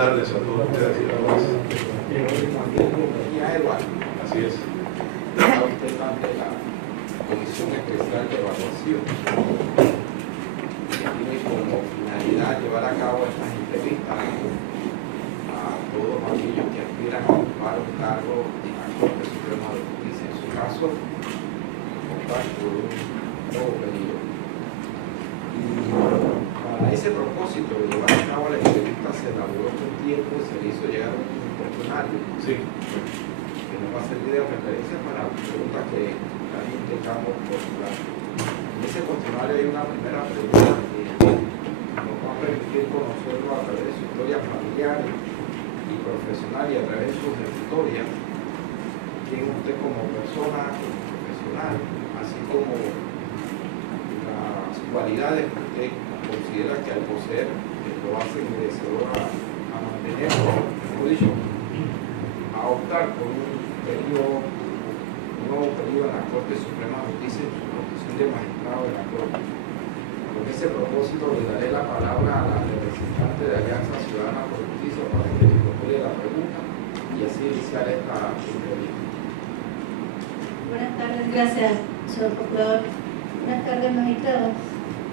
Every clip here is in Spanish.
tardes a todos ustedes y a todas. Así es. Está usted ante la Comisión Especial de Evaluación, que tiene como finalidad llevar a cabo estas entrevistas a todos aquellos que aspiran a ocupar un cargo en la Corte Suprema de Justicia. En su caso, optar por un nuevo pedido. Y para ese propósito de llevar a cabo la entrevista se elaboró un tiempo y se le hizo llegar un cuestionario. Sí. Que nos va a servir de referencia para preguntas que también tengamos por lugar. En ese cuestionario hay una primera pregunta que nos va a permitir conocerlo a través de su historia familiar y profesional y a través de sus historias. Quién es usted como persona, como profesional, así como las cualidades que usted considera que al poseer lo hace merecedor a mantener, mejor dicho, a optar por un nuevo periodo en la Corte Suprema de Justicia en su condición de magistrado de la Corte. Con ese propósito le daré la palabra a la representante de Alianza Ciudadana por Justicia para que le incorpore la pregunta y así iniciar esta entrevista. Buenas tardes, gracias, señor Procurador. Buenas tardes, magistrado.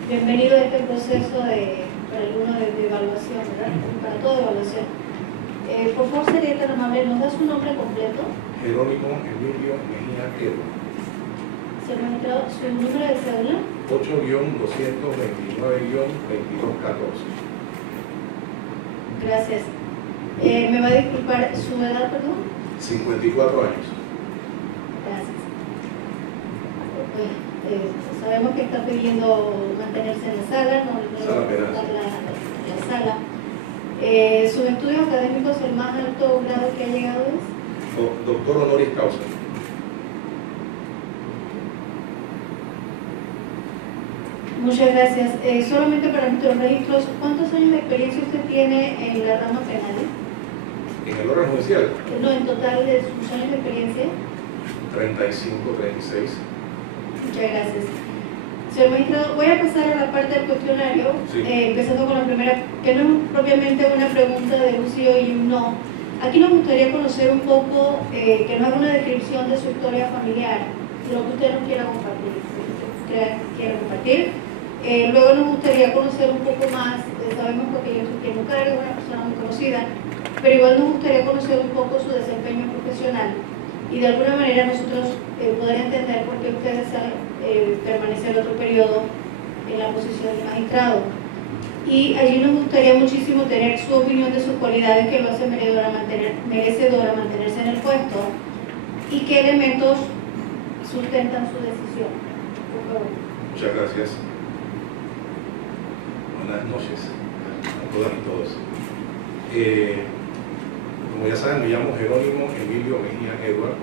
Bienvenido a este proceso para alguno de evaluación, ¿verdad? Para toda evaluación. Por favor, sería tan amable, ¿nos da su nombre completo? Jerónimo Emilio Mejía Edward. Señor magistrado, su número de cédula. 8-229-2214. Gracias. ¿Me va a disculpar su edad, perdón? 54 años. Gracias. Sabemos que está pidiendo mantenerse en la sala, no Sala penal. la sala. ¿Sus estudios académicos, el más alto grado que ha llegado es? Doctor honoris causa. Muchas gracias. Solamente para nuestros registros, ¿cuántos años de experiencia usted tiene en la rama penal? En el órgano judicial, No, en total de sus años de experiencia. 35, 36. Muchas gracias. Señor magistrado, voy a pasar a la parte del cuestionario, Sí. empezando con la primera, que no es propiamente una pregunta de un sí y un no. Aquí nos gustaría conocer un poco, que nos haga una descripción de su historia familiar, lo que usted nos quiera compartir. Luego nos gustaría conocer un poco más, sabemos que yo soy Quien Mucar, es una persona muy conocida, pero igual nos gustaría conocer un poco su desempeño profesional y de alguna manera nosotros poder entender por qué usted desea permanecer otro periodo en la posición de magistrado. Y allí nos gustaría muchísimo tener su opinión de sus cualidades que lo hacen merecedora a mantenerse en el puesto y qué elementos sustentan su decisión. Por favor. Muchas gracias. Buenas noches a todas y todos. Como ya saben, me llamo Jerónimo Emilio Mejía Edward.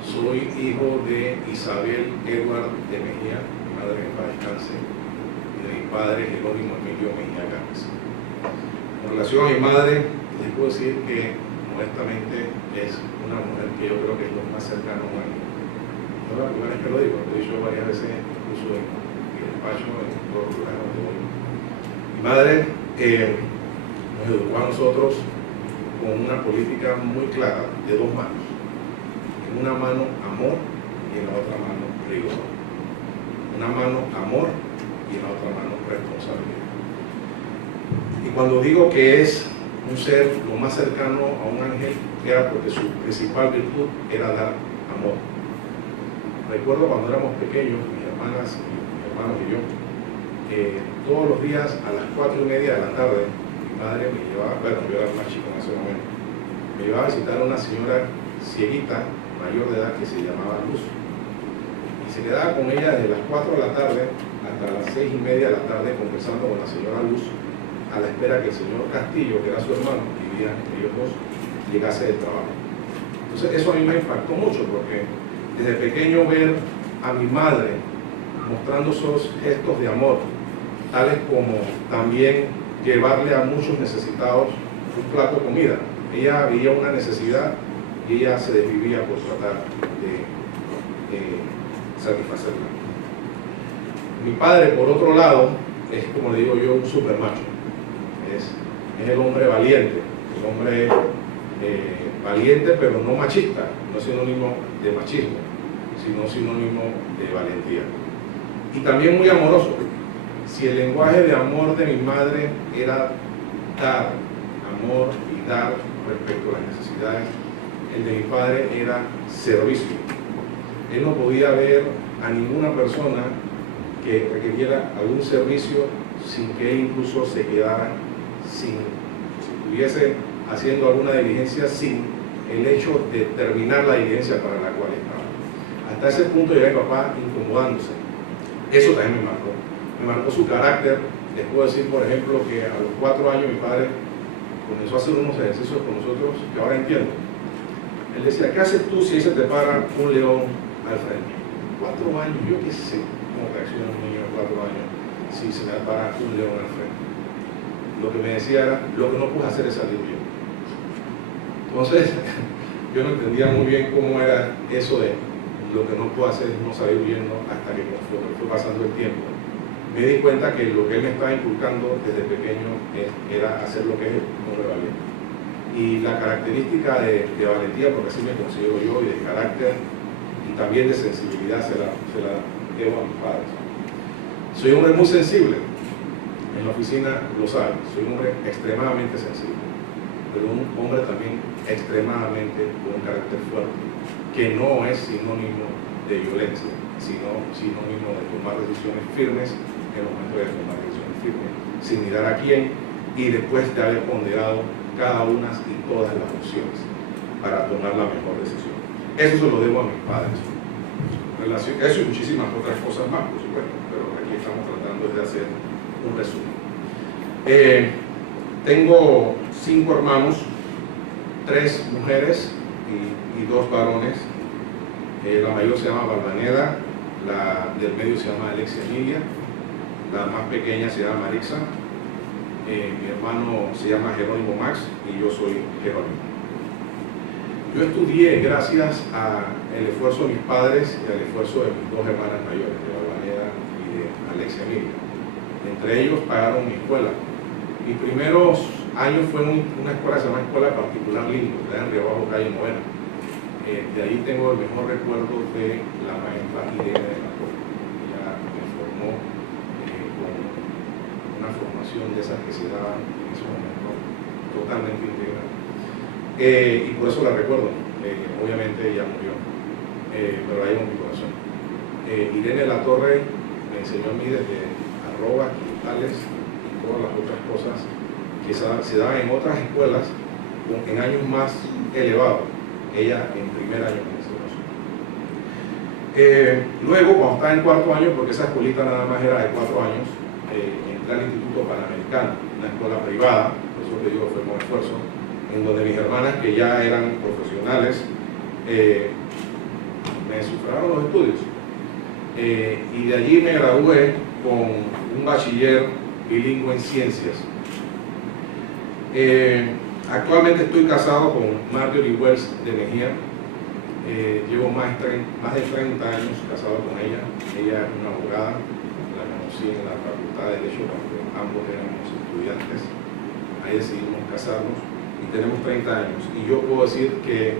Soy hijo de Isabel Edward de Mejía, mi madre en paz descanse, y de mi padre Jerónimo Emilio Mejía Gámez. En relación a mi madre, les puedo decir que modestamente es una mujer que yo creo que es lo más cercano a mí. No es la primera vez que lo digo, lo he dicho varias veces, incluso en el despacho, en todos los lugares donde voy. Mi madre nos educó a nosotros con una política muy clara de dos manos. En una mano amor y en la otra mano rigor. Una mano amor y en la otra mano responsabilidad. Y cuando digo que es un ser lo más cercano a un ángel, era porque su principal virtud era dar amor. Recuerdo cuando éramos pequeños, mis hermanos y yo, todos los días a las 4:30 de la tarde, mi madre me llevaba, bueno, yo era más chico en ese momento, me llevaba a visitar a una señora cieguita, mayor de edad, que se llamaba Luz. Y se quedaba con ella desde las 4 de la tarde hasta las 6:30 de la tarde conversando con la señora Luz, a la espera que el señor Castillo, que era su hermano, vivía entre ellos dos, llegase del trabajo. Entonces eso a mí me impactó mucho porque desde pequeño ver a mi madre mostrando esos gestos de amor, tales como también llevarle a muchos necesitados un plato de comida. Ella veía una necesidad y ella se desvivía por tratar de satisfacerla. Mi padre, por otro lado, es, como le digo yo, un super macho. Es el hombre valiente, un hombre valiente pero no machista, no es sinónimo de machismo, sino sinónimo de valentía. Y también muy amoroso. Si el lenguaje de amor de mi madre era dar amor y dar respecto a las necesidades, el de mi padre era servicio. Él no podía ver a ninguna persona que requiriera algún servicio sin que él incluso se quedara si estuviese haciendo alguna diligencia sin el hecho de terminar la diligencia para la cual estaba. Hasta ese punto llegó mi papá incomodándose. Eso también me marcó su carácter. Les puedo decir, por ejemplo, que a los 4 años mi padre comenzó a hacer unos ejercicios con nosotros que ahora entiendo. Él decía, ¿qué haces tú si ahí se te para un león al frente? 4 años, yo qué sé cómo reacciona un niño de 4 años si se le para un león al frente. Lo que me decía era, lo que no puedes hacer es salir huyendo. Entonces, yo no entendía muy bien cómo era eso de lo que no puedo hacer es no salir huyendo, hasta que conforme fue pasando el tiempo, me di cuenta que lo que él me estaba inculcando desde pequeño era hacer lo que es un hombre valiente. Y la característica de valentía, porque así me considero yo, y de carácter, y también de sensibilidad, se la debo a mis padres. Soy un hombre muy sensible, en la oficina lo saben, soy un hombre extremadamente sensible, pero un hombre también extremadamente con un carácter fuerte, que no es sinónimo de violencia, sino sinónimo de tomar decisiones firmes en los momentos de tomar decisiones firmes, sin mirar a quién, y después de haber ponderado cada una y todas las opciones para tomar la mejor decisión. Eso se lo debo a mis padres. Eso y muchísimas otras cosas más, por supuesto, pero aquí estamos tratando de hacer un resumen. Tengo 5 hermanos, 3 mujeres y 2 varones. La mayor se llama Barbaneda, la del medio se llama Alexia Emilia, la más pequeña se llama Marixa, mi hermano se llama Jerónimo Max y yo soy Jerónimo. Yo estudié gracias al esfuerzo de mis padres y al esfuerzo de mis 2 hermanas mayores, de Barbaneda y de Alexia Emilia. Entre ellos pagaron mi escuela. Mis primeros años fue en una escuela que se llama Escuela Particular Lindo, que está en Río Bajo, calle Novena. De ahí tengo el mejor recuerdo de la maestra Irene de la Torre. Ella me formó con una formación de esas que se daban en ese momento totalmente integral. Y por eso la recuerdo. Obviamente ella murió, pero la llevo en mi corazón. Irene de la Torre me enseñó a mí desde arrobas, quintales y todas las otras cosas que se daban en otras escuelas en años más elevados. Ella en primer año me enseñó eso. Luego, cuando estaba en 4º año, porque esa escuelita nada más era de 4 años, entré al Instituto Panamericano, una escuela privada, por eso te digo fue con esfuerzo, en donde mis hermanas, que ya eran profesionales, me sufragaron los estudios. Y de allí me gradué con un bachiller bilingüe en ciencias. Actualmente estoy casado con Marjorie Wells de Mejía. Llevo más de 30 años casado con ella. Ella es una abogada, la conocí en la Facultad de Derecho cuando ambos éramos estudiantes. Ahí decidimos casarnos y tenemos 30 años. Y yo puedo decir que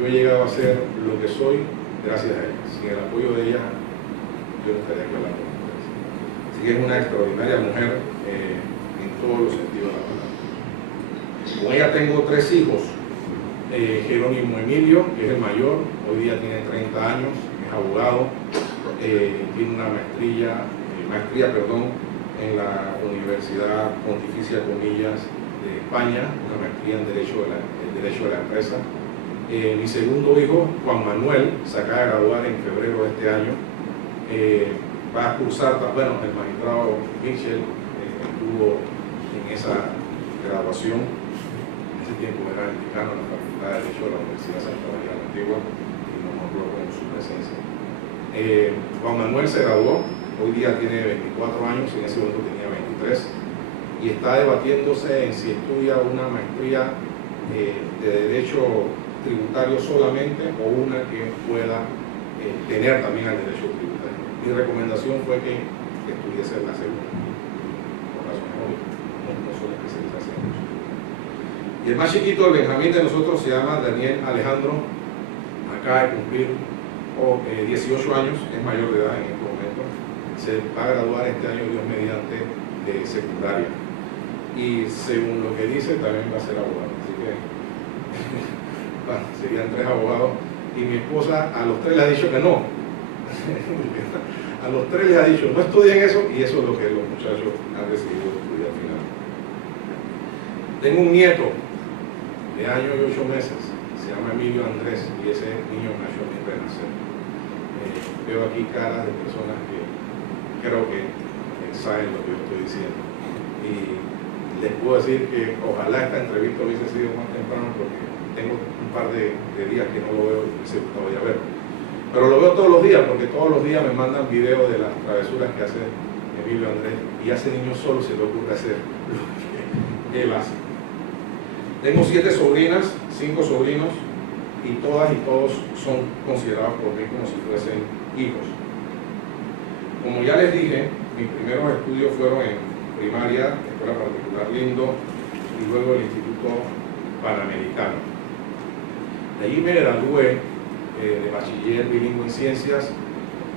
yo he llegado a ser lo que soy gracias a ella. Sin el apoyo de ella, yo no estaría aquí hablando con ustedes. Así que es una extraordinaria mujer en todos los sentidos de la palabra. Con ella tengo 3 hijos. Jerónimo Emilio, que es el mayor, hoy día tiene 30 años, es abogado, tiene una maestría en la Universidad Pontificia Comillas de España, una maestría en Derecho de la Empresa. Mi segundo hijo, Juan Manuel, se acaba de graduar en febrero de este año, va a cursar, bueno, el magistrado Mitchell estuvo en esa graduación. En ese tiempo era el decano de la Facultad de Derecho de la Universidad de Santa María la Antigua y nos honró con su presencia. Juan Manuel se graduó, hoy día tiene 24 años, en ese momento tenía 23, y está debatiéndose en si estudia una maestría de Derecho Tributario solamente o una que pueda tener también el Derecho Tributario. Mi recomendación fue que estudiese la segunda, por razones obvias, no solo especialización. Y el más chiquito, el Benjamín de nosotros, se llama Daniel Alejandro, acaba de cumplir 18 años, es mayor de edad en este momento, se va a graduar este año, Dios mediante, de secundaria. Y según lo que dice, también va a ser abogado. Así que bueno, serían 3 abogados. Y mi esposa a los 3 le ha dicho que no. A los 3 les ha dicho, no estudien eso, y eso es lo que los muchachos han decidido estudiar al final. Tengo un nieto de año y 8 meses, se llama Emilio Andrés, y ese niño nació en Renacer. Veo aquí caras de personas que creo que saben lo que yo estoy diciendo. Y les puedo decir que ojalá esta entrevista hubiese sido más temprano, porque tengo un par de días que no lo veo y hubiese gustado ya verlo. Pero lo veo todos los días, porque todos los días me mandan videos de las travesuras que hace Emilio Andrés, y a ese niño solo se le ocurre hacer lo que él hace. Tengo 7 sobrinas, 5 sobrinos, y todas y todos son considerados por mí como si fuesen hijos. Como ya les dije, mis primeros estudios fueron en primaria, escuela particular Lindo, y luego el Instituto Panamericano. De allí me gradué de bachiller bilingüe en ciencias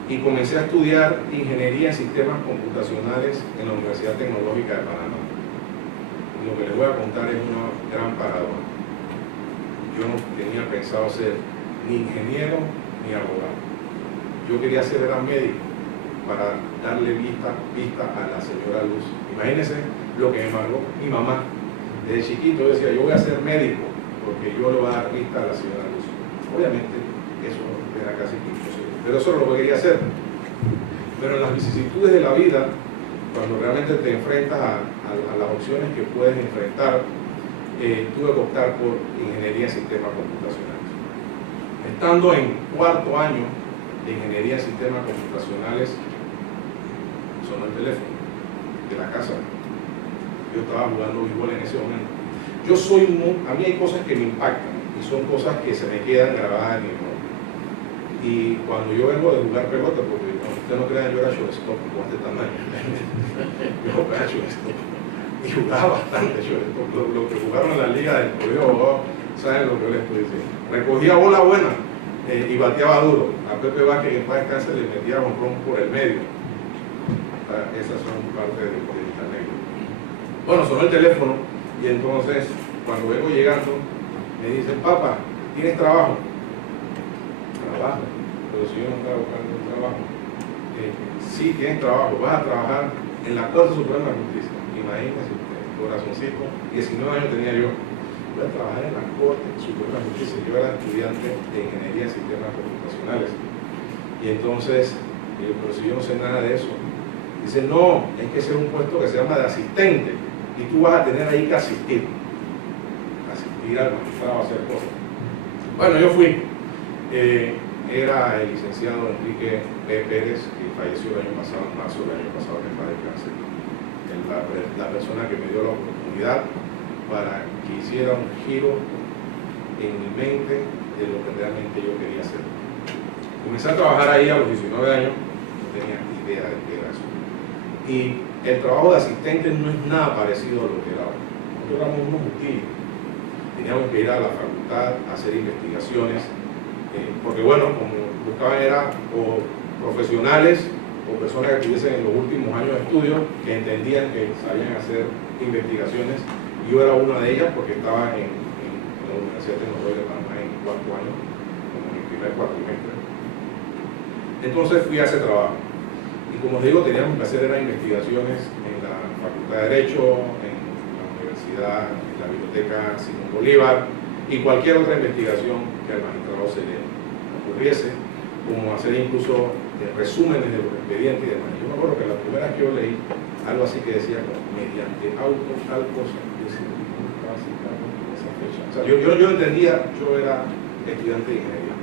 y comencé a estudiar ingeniería en sistemas computacionales en la Universidad Tecnológica de Panamá. Lo que les voy a contar es una gran paradoja. Yo no tenía pensado ser ni ingeniero ni abogado. Yo quería ser médico para darle vista a la señora Luz. Imagínense lo que me mandó mi mamá. Desde chiquito yo decía, yo voy a ser médico porque yo le voy a dar vista a la señora Luz. Obviamente eso era casi imposible, pero eso es lo que quería hacer. Pero en las vicisitudes de la vida, cuando realmente te enfrentas a las opciones que puedes enfrentar, tuve que optar por ingeniería en sistemas computacionales. Estando en 4º año de ingeniería en sistemas computacionales, sonó el teléfono de la casa. Yo estaba jugando béisbol en ese momento. A mí hay cosas que me impactan y son cosas que se me quedan grabadas en mi memoria. Y cuando yo vengo de jugar pelota, porque cuando ustedes no crean, yo era shortstop con este tamaño. Yo jugaba shortstop y jugaba bastante shortstop. Lo que jugaron en la liga del colegio, saben lo que yo les estoy diciendo. Recogía bola buena y bateaba duro. A Pepe Vázquez, en paz descanse, le metía jonrón por el medio. Esas son parte de mi anécdota. Bueno, sonó el teléfono y entonces, cuando vengo llegando, me dicen, papá, ¿tienes trabajo? Trabajo, pero si yo no estaba buscando un trabajo. Sí, tienes trabajo, vas a trabajar en la Corte Suprema de Justicia. Imagínense, corazoncito, 19 años tenía yo. Voy a trabajar en la Corte Suprema de Justicia. Yo era estudiante de Ingeniería en Sistemas Computacionales. Y entonces, digo, pero si yo no sé nada de eso. Dice, no, es que ese es un puesto que se llama de asistente y tú vas a tener ahí que asistir al magistrado a hacer cosas. Bueno, yo fui. Era el licenciado Enrique P. Pérez, que falleció el año pasado, en marzo del año pasado, en paz descanse. La persona que me dio la oportunidad para que hiciera un giro en mi mente de lo que realmente yo quería hacer. Comencé a trabajar ahí a los 19 años, no tenía idea de qué era eso. Y el trabajo de asistente no es nada parecido a lo que era ahora. Nosotros éramos unos útiles. Teníamos que ir a la facultad a hacer investigaciones, porque bueno, como buscaban era o profesionales o personas que estuviesen en los últimos años de estudio que entendían que sabían hacer investigaciones, y yo era una de ellas porque estaba en la Universidad Tecnológica de Panamá en 4º año, como en el primer cuatrimestre. Entonces fui a ese trabajo. Y como les digo, teníamos que hacer investigaciones en la Facultad de Derecho, en la Universidad, en la Biblioteca Simón Bolívar, y cualquier otra investigación que al magistrado se le ocurriese, como hacer incluso resúmenes de los expedientes y demás. Yo me acuerdo que la primera vez que yo leí algo así que decía, mediante auto tal cosa, yo decía, esa fecha. O sea, yo entendía, yo era estudiante de ingeniería,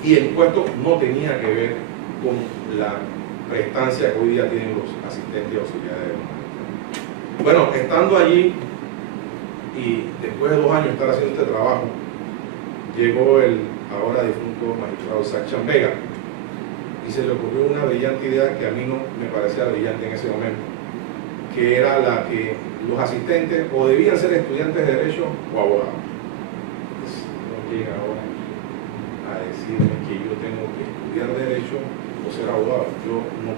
y el puesto no tenía que ver con la prestancia que hoy día tienen los asistentes y auxiliares de los magistrados. Bueno, estando allí y después de 2 años de estar haciendo este trabajo, llegó el ahora difunto magistrado Isaac Vega y se le ocurrió una brillante idea que a mí no me parecía brillante en ese momento, que que era la que los asistentes o debían ser estudiantes de Derecho o abogados. Pues, no llega ahora a decirme que yo tengo que estudiar Derecho o ser abogado. Yo no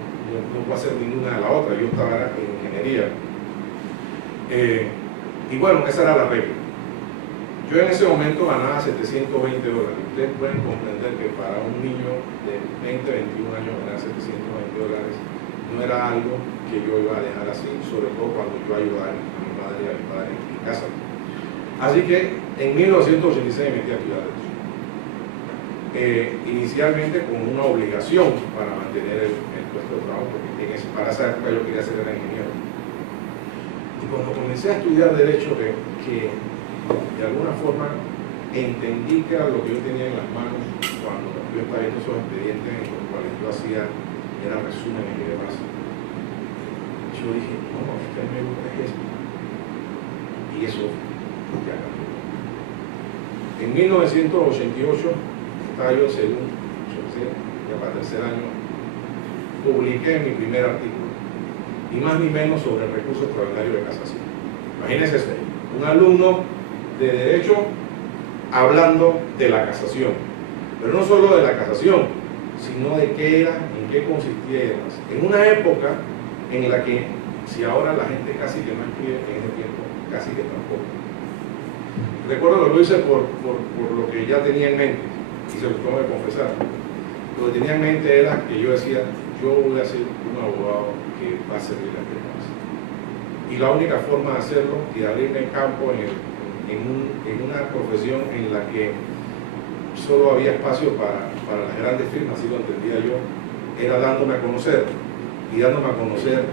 puedo hacer ninguna de las otras. Yo estaba en ingeniería. Y bueno, esa era la regla. Yo en ese momento ganaba $720. Ustedes pueden comprender que para un niño de 20, 21 años ganar $720 no era algo que yo iba a dejar así, sobre todo cuando yo ayudaba a mi madre y a mi padre en casa. Así que en 1986 me metí a estudiar Derecho. Inicialmente con una obligación para mantener el puesto de trabajo, porque para esa época yo quería ser ingeniero. Y cuando comencé a estudiar Derecho, que de alguna forma entendí que era lo que yo tenía en las manos cuando yo estaba viendo esos expedientes en los cuales yo hacía era resúmenes y demás. Yo dije, no, es que me gusta esto. Y eso ya cambió. En 1988, estaba yo según, ya para el tercer año, publiqué mi primer artículo, ni más ni menos sobre el recurso extraordinario de casación. Imagínense esto, un alumno de Derecho hablando de la casación, pero no solo de la casación, sino de qué era, en qué consistía y demás. En una época en la que, si ahora la gente casi que no escribe, en ese tiempo casi que tampoco. Recuerdo que lo hice por lo que ya tenía en mente, y se lo tengo que confesar. Lo que tenía en mente era que yo decía, yo voy a ser un abogado que va a servir a este país. Y la única forma de hacerlo y de abrirme campo en una profesión en la que solo había espacio para las grandes firmas, así lo entendía yo, era dándome a conocer, y dándome a conocer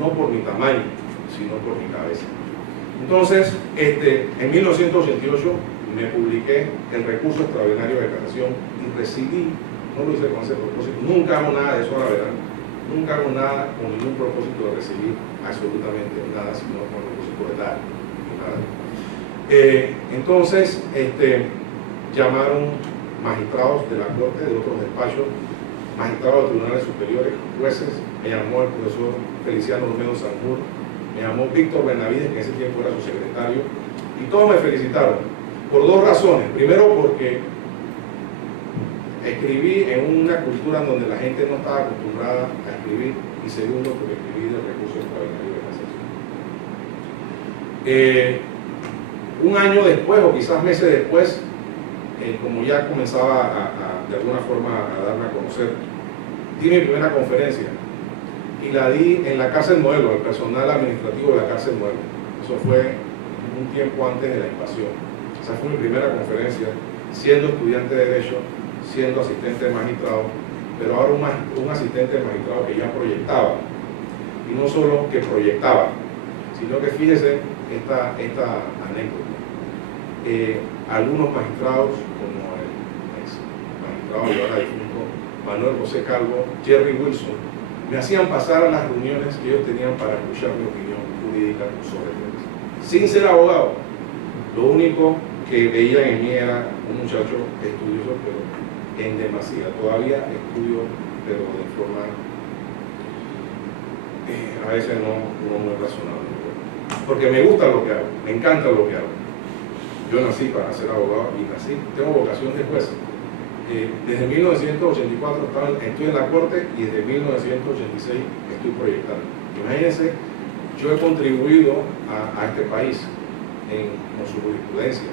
no por mi tamaño, sino por mi cabeza. Entonces, en 1988 me publiqué el recurso extraordinario de casación y recibí, no lo hice con ese propósito, nunca hago nada de eso, ahora verán, nunca hago nada con ningún propósito de recibir absolutamente nada, sino con el propósito de dar nada. Entonces, llamaron magistrados de la Corte, de otros despachos, magistrados de tribunales superiores, jueces, me llamó el profesor Feliciano Romero Sanjur, me llamó Víctor Benavides, que en ese tiempo era su secretario, y todos me felicitaron, por dos razones. Primero, porque escribí en una cultura donde la gente no estaba acostumbrada a escribir, y segundo, porque escribí del recurso extraordinario de casación. Un año después, o quizás meses después, como ya comenzaba de alguna forma a darme a conocer, di mi primera conferencia y la di en la cárcel Modelo, al personal administrativo de la cárcel Modelo. Eso fue un tiempo antes de la invasión. Esa fue mi primera conferencia, siendo estudiante de Derecho, siendo asistente de magistrado, pero ahora un asistente de magistrado que ya proyectaba, y no solo que proyectaba, sino que fíjese esta anécdota. Algunos magistrados, como el ex magistrado y ahora difunto Manuel José Calvo, Jerry Wilson, me hacían pasar a las reuniones que ellos tenían para escuchar mi opinión jurídica sobre temas. Sin ser abogado, lo único que veían en mí era un muchacho estudioso, pero en demasía. Todavía estudio, pero de forma a veces no muy razonable. Porque me gusta lo que hago, me encanta lo que hago. Yo nací para ser abogado y tengo vocación de juez. Desde 1984 estoy en la Corte y desde 1986 estoy proyectando. Imagínense, yo he contribuido a este país con su jurisprudencia.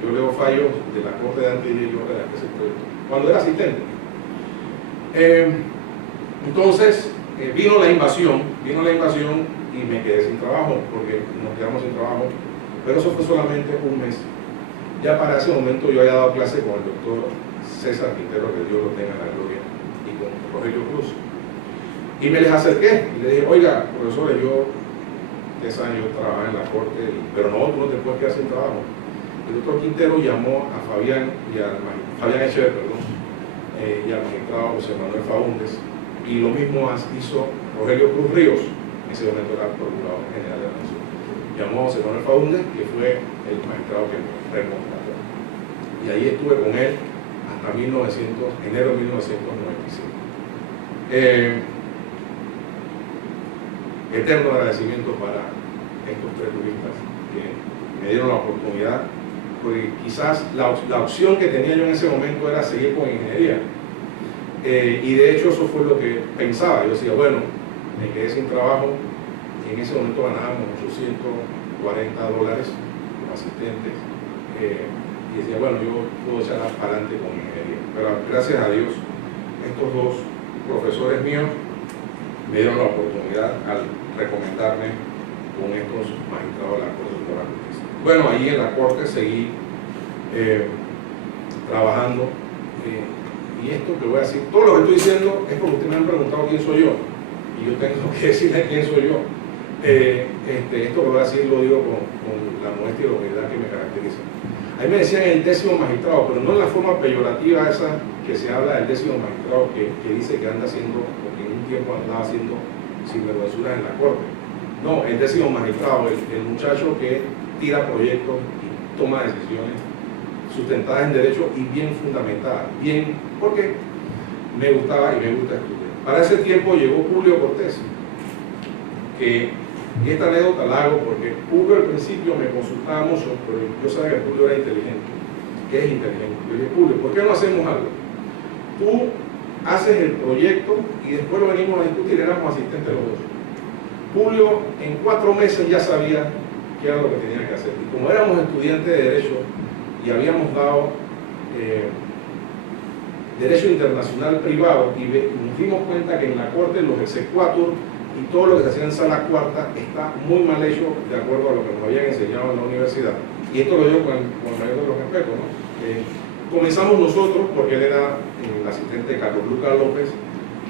Yo leo fallos de la Corte de Antilla de la que se fue cuando era asistente. Entonces, vino la invasión y me quedé sin trabajo, porque nos quedamos sin trabajo, pero eso fue solamente un mes. Ya para ese momento yo había dado clase con el doctor César Quintero, que Dios lo tenga en la gloria, y con Rogelio Cruz. Y me les acerqué y le dije, oiga, profesores, ustedes saben, yo trabajaba en la Corte, pero no, tú no te puedes quedar sin trabajo. El doctor Quintero llamó a Fabián Echever, y al magistrado José Manuel Faúndez, y lo mismo hizo Rogelio Cruz Ríos, en ese momento era el procurador general de la Nación. Llamó a José Manuel Faúndez, que fue el magistrado que me recontrató. Y ahí estuve con él hasta enero de 1995. eterno agradecimiento para estos tres juristas que me dieron la oportunidad, porque quizás la opción que tenía yo en ese momento era seguir con ingeniería. Y de hecho eso fue lo que pensaba. Yo decía, bueno, me quedé sin trabajo, y en ese momento ganábamos $840 como asistentes, y decía, bueno, yo puedo echar para adelante con ingeniería. Pero gracias a Dios, estos dos profesores míos me dieron la oportunidad al recomendarme con estos magistrados de la Corte Suprema de Justicia. Bueno, ahí en la Corte seguí trabajando. Y esto que voy a decir, todo lo que estoy diciendo es porque ustedes me han preguntado quién soy yo, y yo tengo que decirles quién soy yo. Esto que voy a decir lo digo con la modestia y la humildad que me caracteriza. A mí me decían el 10º magistrado, pero no en la forma peyorativa esa que se habla del 10º magistrado que dice que anda haciendo, o que en un tiempo andaba haciendo sinvergüenzuras en la Corte. No, el 10º magistrado, el muchacho que tira proyectos y toma decisiones sustentadas en derecho y bien fundamentadas, bien, porque me gustaba y me gusta estudiar. Para ese tiempo llegó Julio Cortés, y esta anécdota la hago porque Julio al principio me consultaba mucho, pero yo sabía que Julio era inteligente, que es inteligente. Yo dije, Julio, ¿por qué no hacemos algo? Tú haces el proyecto y después lo venimos a discutir, éramos asistentes los dos. Julio en 4 meses ya sabía qué era lo que tenía que hacer. Y como éramos estudiantes de Derecho y habíamos dado Derecho Internacional Privado, y nos dimos cuenta que en la Corte los exequatur y todo lo que se hacía en sala cuarta está muy mal hecho de acuerdo a lo que nos habían enseñado en la universidad. Y esto lo digo con el mayor de los respetos, ¿no? Comenzamos nosotros, porque él era el asistente de Carlos Lucas López,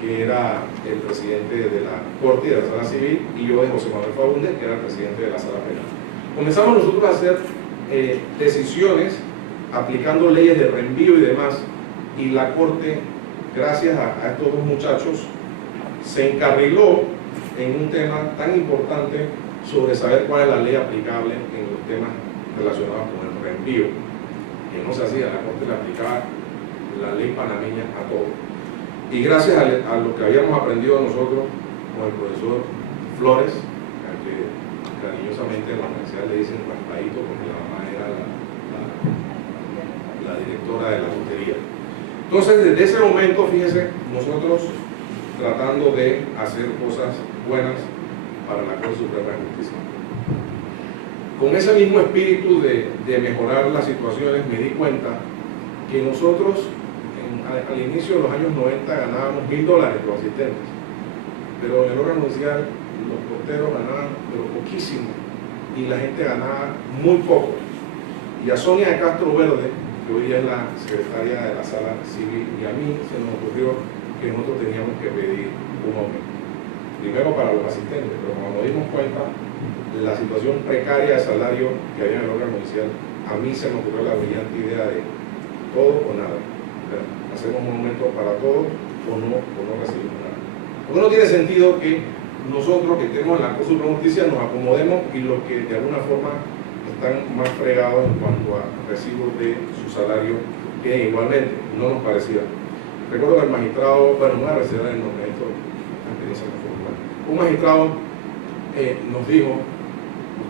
que era el presidente de la Corte y de la Sala Civil, y yo de José Manuel Faúndez, que era el presidente de la Sala Penal. Comenzamos nosotros a hacer decisiones aplicando leyes de reenvío y demás, y la Corte, gracias a estos dos muchachos, se encarriló en un tema tan importante sobre saber cuál es la ley aplicable en los temas relacionados con el reenvío, que no se hacía. La Corte le aplicaba la ley panameña a todo. Y gracias a lo que habíamos aprendido nosotros con el profesor Flores, al que cariñosamente en la universidad le dicen Raspadito, porque la mamá era la directora de la lotería. Entonces, desde ese momento, fíjense, nosotros tratando de hacer cosas buenas para la Corte Suprema de Justicia. Con ese mismo espíritu de mejorar las situaciones, me di cuenta que nosotros al inicio de los años 90 ganábamos $1000 los asistentes, pero en el órgano judicial los porteros ganaban pero poquísimo y la gente ganaba muy poco. Y a Sonia de Castro Verde, que hoy es la secretaria de la Sala Civil, y a mí se nos ocurrió que nosotros teníamos que pedir un aumento, primero para los asistentes, pero cuando nos dimos cuenta de la situación precaria de salario que había en el órgano judicial, a mí se me ocurrió la brillante idea de todo o nada. Hacemos un aumento para todos o no recibimos nada. Porque no tiene sentido que nosotros que estemos en la Corte Suprema de Justicia nos acomodemos y los que de alguna forma están más fregados en cuanto a recibos de su salario que igualmente no nos parecía. Recuerdo que el magistrado, bueno, no voy a recitar el nombre, esto un magistrado nos dijo,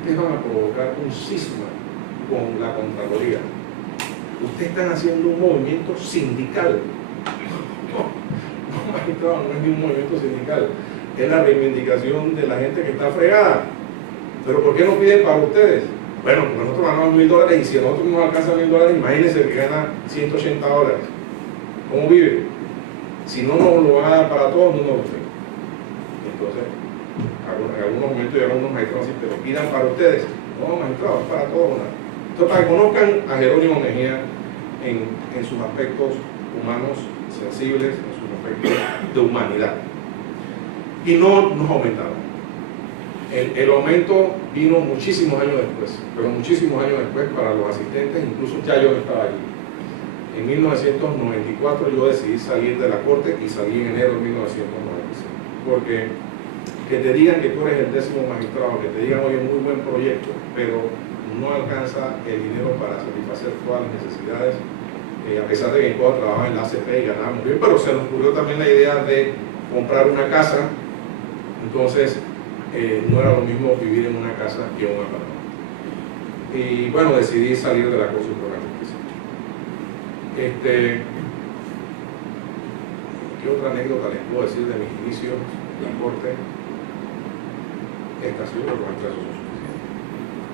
ustedes van a provocar un cisma con la Contraloría. Ustedes están haciendo un movimiento sindical. No, magistrado, no es ni un movimiento sindical, es la reivindicación de la gente que está fregada. Pero ¿por qué no piden para ustedes? Bueno, porque nosotros ganamos $1000 y si a nosotros no nos alcanza $1000, imagínense que gana $180. ¿Cómo vive? Si no nos lo van a dar para todos, no nos lo den. Entonces, en algunos momentos llegaron unos magistrados así, pero pidan para ustedes. No, magistrados, para todos. Entonces, para que conozcan a Jerónimo Mejía en sus aspectos humanos sensibles, en sus aspectos de humanidad. Y no nos aumentaron. El aumento vino muchísimos años después, pero muchísimos años después para los asistentes, incluso ya yo no estaba allí. En 1994 yo decidí salir de la Corte y salí en enero de 1996. Porque que te digan que tú eres el 10º magistrado, que te digan, oye, muy buen proyecto, pero no alcanza el dinero para satisfacer todas las necesidades, a pesar de que yo trabajaba en la ACP y ganábamos bien, pero se nos ocurrió también la idea de comprar una casa. Entonces no era lo mismo vivir en una casa que en un apartamento. Y bueno, decidí salir de la Corte Suprema de Justicia. ¿Qué otra anécdota les puedo decir de mis inicios en la Corte? Esta, sí, pero entre esos son suficientes.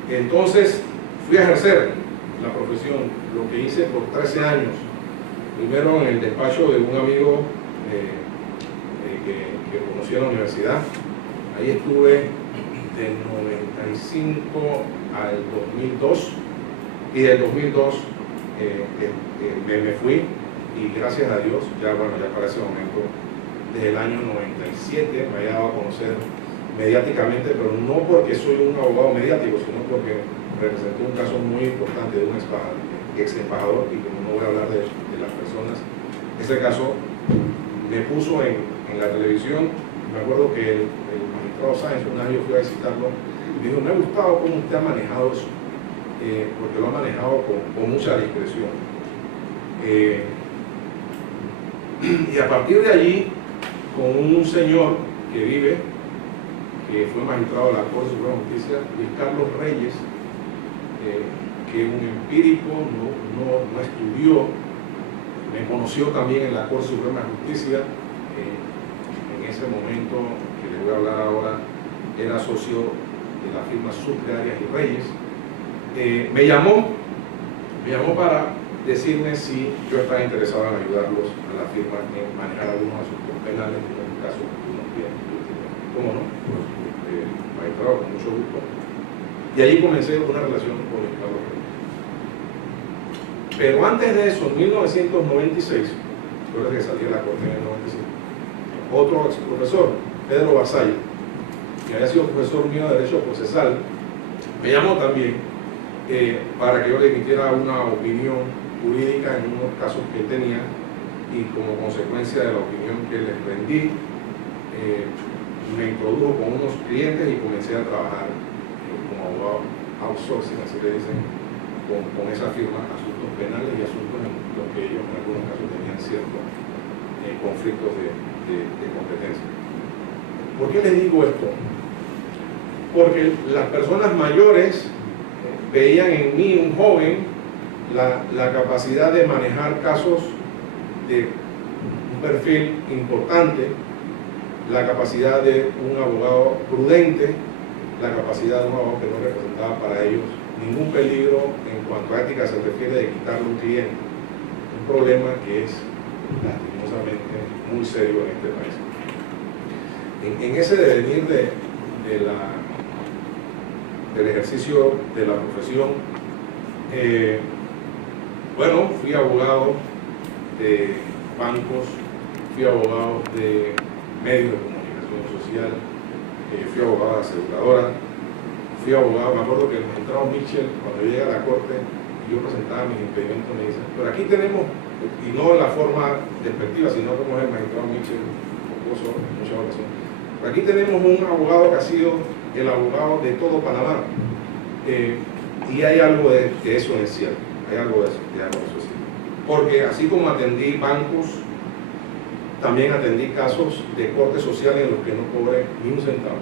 Entonces, fui a ejercer la profesión, lo que hice por 13 años. Primero en el despacho de un amigo que conocí en la universidad. Ahí estuve del 95 al 2002, y del 2002 me fui, y gracias a Dios, ya para ese momento, desde el año 97 me había dado a conocer mediáticamente, pero no porque soy un abogado mediático, sino porque representó un caso muy importante de un ex embajador, y como no voy a hablar de las personas, ese caso me puso en la televisión. Me acuerdo que el magistrado Sáenz, una vez yo fui a visitarlo, y me dijo: me ha gustado cómo usted ha manejado eso, porque lo ha manejado con mucha discreción. Y a partir de allí, con un señor que vive, que fue magistrado de la Corte Suprema de Justicia, Luis Carlos Reyes, que un empírico, no estudió, me conoció también en la Corte Suprema de Justicia. En ese momento, que les voy a hablar ahora, era socio de la firma Sucre, Arias y Reyes. Me llamó para decirme si yo estaba interesado en ayudarlos a la firma en manejar algunos asuntos penales, en el caso de unos clientes. ¿Cómo no? Pues, magistrado, con mucho gusto. Y allí comencé una relación con el Carlos Reyes. Pero antes de eso, en 1996, después de que salí de la Corte en el 95, otro ex profesor, Pedro Vasallo, que había sido profesor mío de Derecho Procesal, me llamó también para que yo le emitiera una opinión jurídica en unos casos que él tenía, y como consecuencia de la opinión que les rendí, me introdujo con unos clientes y comencé a trabajar como abogado outsourcing, así le dicen, con esa firma, asuntos penales y asuntos en los que ellos en algunos casos tenían ciertos conflictos de competencia. ¿Por qué les digo esto? Porque las personas mayores veían en mí, un joven, la capacidad de manejar casos de un perfil importante, la capacidad de un abogado prudente, la capacidad de un abogado que no representaba para ellos ningún peligro en cuanto a ética se refiere, de quitarle a un cliente un problema que es lastimosamente muy serio en este país. En ese devenir del ejercicio de la profesión, bueno, fui abogado de bancos, fui abogado de medios de comunicación social, fui abogado de aseguradora, fui abogado. Me acuerdo que el magistrado Mitchell, cuando llega a la Corte y yo presentaba mis impedimentos, me dice: pero aquí tenemos, y no en la forma despectiva, sino como es el magistrado Mitchell, jocoso en muchas ocasiones, pero aquí tenemos un abogado que ha sido el abogado de todo Panamá, y hay algo de eso es cierto, hay algo de eso es cierto, porque así como atendí bancos, también atendí casos de corte social en los que no cobré ni un centavo,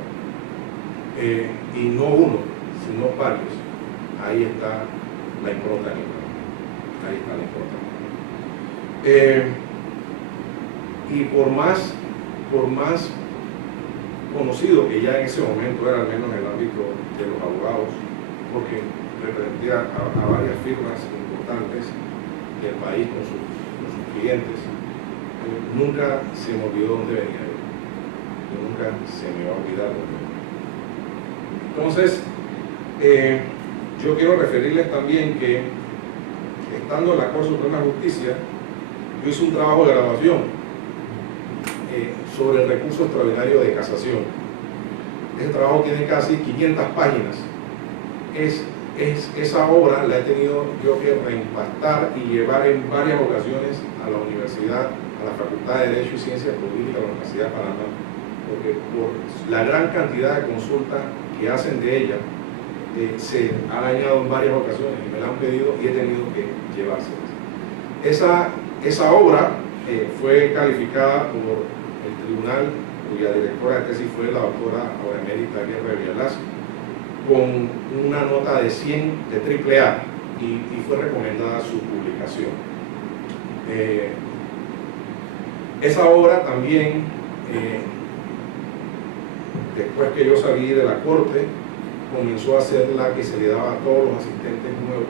y no uno, sino varios. Ahí está la impronta de mi mano. Ahí está la impronta. Y por más conocido que ya en ese momento era, al menos en el ámbito de los abogados, porque representé a varias firmas importantes del país con sus clientes, nunca se me olvidó dónde venía yo. Nunca se me va a olvidar dónde venía. Entonces, yo quiero referirles también que, estando en la Corte Suprema de Justicia, yo hice un trabajo de graduación sobre el recurso extraordinario de casación. Ese trabajo tiene casi 500 páginas. Esa obra la he tenido yo que reimpactar y llevar en varias ocasiones a la universidad, a la Facultad de Derecho y Ciencias Políticas de la Universidad de Panamá, porque por la gran cantidad de consultas que hacen de ella, se ha dañado en varias ocasiones y me la han pedido y he tenido que llevárselas. Esa obra fue calificada por el Tribunal cuya directora de tesis fue la doctora Auremérita Guerra Villalaz, con una nota de 100 de AAA, y fue recomendada su publicación. Esa obra también, después que yo salí de la corte, comenzó a ser la que se le daba a todos los asistentes nuevos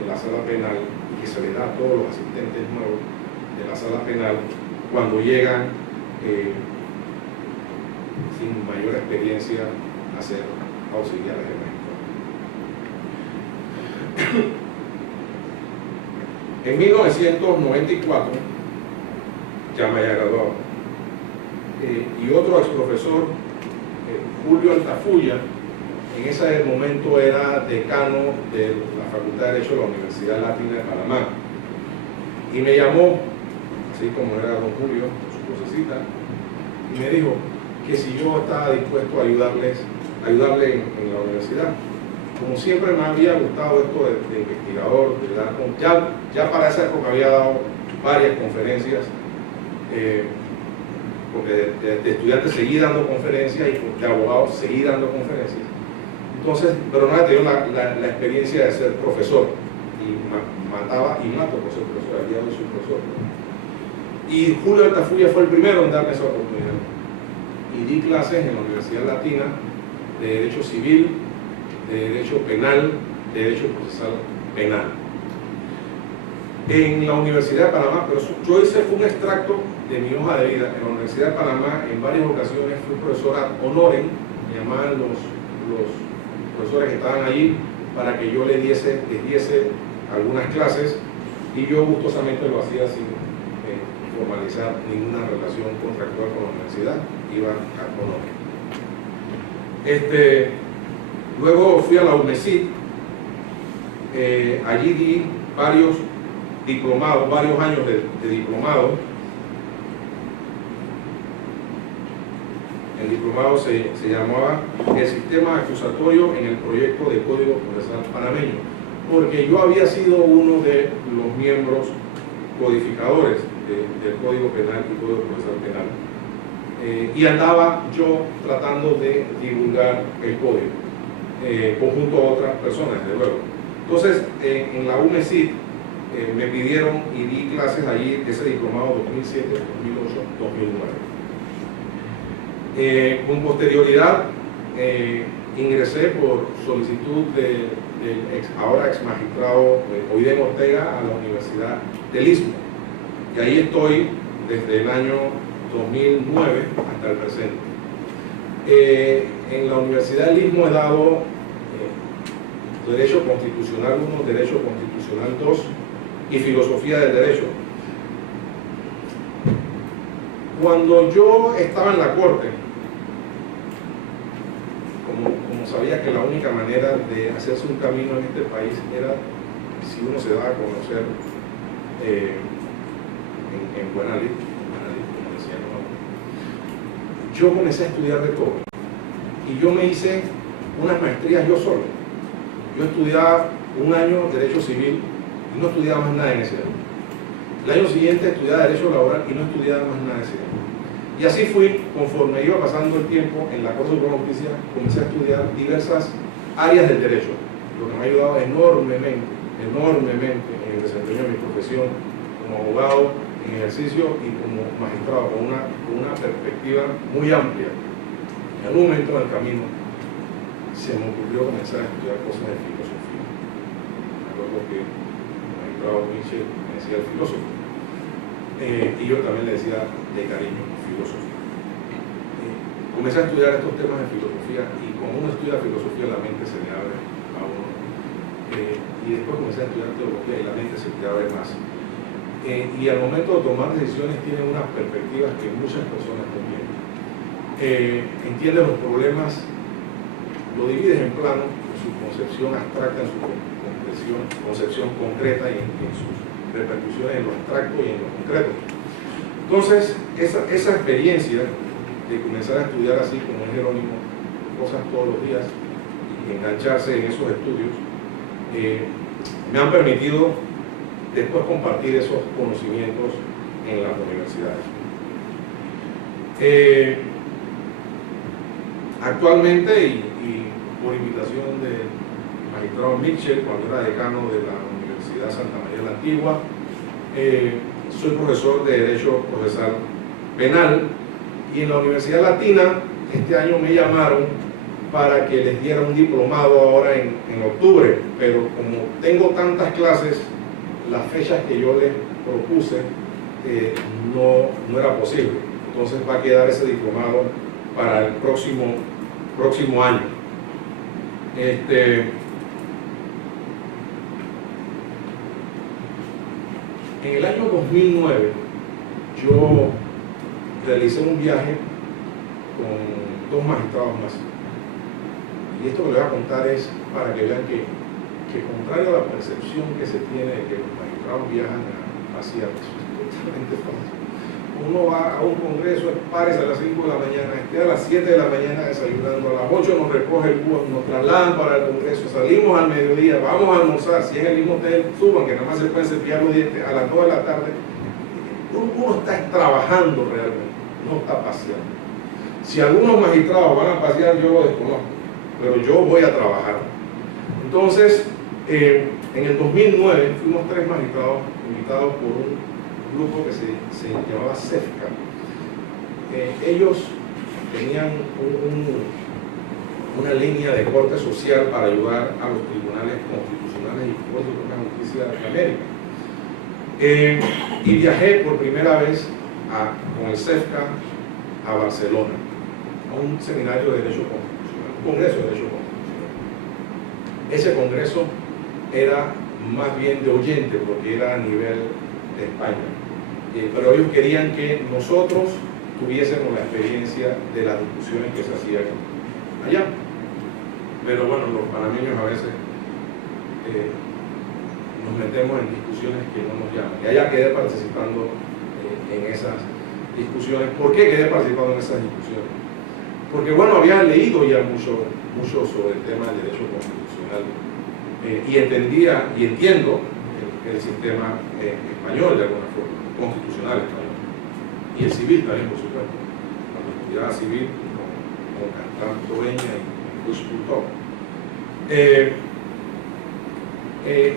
de la sala penal, y que se le da a todos los asistentes nuevos de la sala penal cuando llegan sin mayor experiencia a ser auxiliares de magistrado. En 1994, ya me había graduado, y otro ex profesor, Julio Altafulla, en ese momento era decano de la Facultad de Derecho de la Universidad Latina de Panamá, y me llamó, así como era don Julio, su cosecita, y me dijo que si yo estaba dispuesto a ayudarle en la universidad. Como siempre me había gustado esto de investigador, de dar, ya para esa época había dado varias conferencias, porque de estudiante seguí dando conferencias y de abogado seguí dando conferencias. Entonces, pero no había tenido la experiencia de ser profesor, y mataba y mato por ser profesor, al día de hoy soy profesor. Y Julio Altafulla fue el primero en darme esa oportunidad. Y di clases en la Universidad Latina de Derecho Civil, de Derecho Penal, de Derecho Procesal Penal. En la Universidad de Panamá, pero yo hice un extracto de mi hoja de vida. En la Universidad de Panamá, en varias ocasiones fui profesora honoren, me llamaban los profesores que estaban allí para que yo les diese algunas clases, y yo gustosamente lo hacía sin formalizar ninguna relación contractual con la universidad, iba a honoren. Luego fui a la UNESID, allí di varios diplomados, varios años de diplomado. El diplomado se llamaba El Sistema Acusatorio en el Proyecto de Código Procesal Panameño, porque yo había sido uno de los miembros codificadores del Código Penal y Código Procesal Penal, y andaba yo tratando de divulgar el código, conjunto a otras personas, desde luego. Entonces, en la UNESID me pidieron y di clases allí, ese diplomado 2007, 2008, 2009. Con posterioridad, ingresé por solicitud del ahora ex magistrado Oiden Ortega a la Universidad del Istmo, y ahí estoy desde el año 2009 hasta el presente. En la Universidad del Istmo he dado Derecho Constitucional 1, Derecho Constitucional 2 y Filosofía del Derecho. Cuando yo estaba en la Corte, como sabía que la única manera de hacerse un camino en este país era si uno se daba a conocer en buena lid, como decían, ¿no? Yo comencé a estudiar de todo, y yo me hice unas maestrías yo solo. Yo estudiaba un año Derecho Civil y no estudiaba más nada en ese año. El año siguiente estudiaba Derecho Laboral y no estudiaba más nada en ese año. Y así fui, conforme iba pasando el tiempo en la Corte Suprema de Justicia, comencé a estudiar diversas áreas del derecho, lo que me ha ayudado enormemente en el desempeño de mi profesión como abogado en ejercicio y como magistrado, con una perspectiva muy amplia. En algún momento del camino se me ocurrió comenzar a estudiar cosas de filosofía. Me acuerdo que el magistrado Michel me decía el filósofo, y yo también le decía de cariño filósofo. Comencé a estudiar estos temas de filosofía, y cuando uno estudia filosofía la mente se le abre a uno, y después comencé a estudiar teología y la mente se te abre más, y al momento de tomar decisiones tienen unas perspectivas que muchas personas no tienen. Entiendes los problemas, lo divides en plano, en su concepción abstracta, en su concepción concreta, y en sus repercusiones en lo abstracto y en lo concreto. Entonces, esa experiencia de comenzar a estudiar así como es Jerónimo, cosas todos los días, y engancharse en esos estudios, me han permitido después compartir esos conocimientos en las universidades. Actualmente, y por invitación del magistrado Mitchell, cuando era decano de la Universidad Santa María la Antigua, soy profesor de Derecho Procesal Penal, y en la Universidad Latina este año me llamaron para que les diera un diplomado ahora en octubre, pero como tengo tantas clases, las fechas que yo les propuse no era posible. Entonces va a quedar ese diplomado para el próximo año. En el año 2009 yo realicé un viaje con 2 magistrados más. Y esto que les voy a contar es para que vean que contrario a la percepción que se tiene de que los magistrados viajan hacia totalmente falso. Uno va a un congreso, párese a las 5 de la mañana, esté a las 7 de la mañana desayunando, a las 8 nos recoge el bus, nos trasladan para el congreso, salimos al mediodía, vamos a almorzar, si en el mismo hotel suban, que nada más se pueden cepillar los dientes a las 2 de la tarde. Uno está trabajando realmente, no está paseando. Si algunos magistrados van a pasear, yo lo desconozco, pero yo voy a trabajar. Entonces, en el 2009 fuimos 3 magistrados invitados por un grupo que se llamaba CEFCA. Ellos tenían una línea de corte social para ayudar a los tribunales constitucionales y Corte Suprema de Justicia de América. Y viajé por primera vez con el CEFCA a Barcelona, a un seminario de Derecho Constitucional, un congreso de Derecho Constitucional. Ese congreso era más bien de oyente porque era a nivel de España, pero ellos querían que nosotros tuviésemos la experiencia de las discusiones que se hacían allá. Pero bueno, los panameños a veces nos metemos en discusiones que no nos llaman. Y allá quedé participando en esas discusiones. ¿Por qué quedé participando en esas discusiones? Porque bueno, había leído ya mucho sobre el tema del derecho constitucional y entendía y entiendo el sistema español de alguna forma, constitucional español, y el civil también, por supuesto, la comunidad civil con Castán Tobeña y Luis Pultó.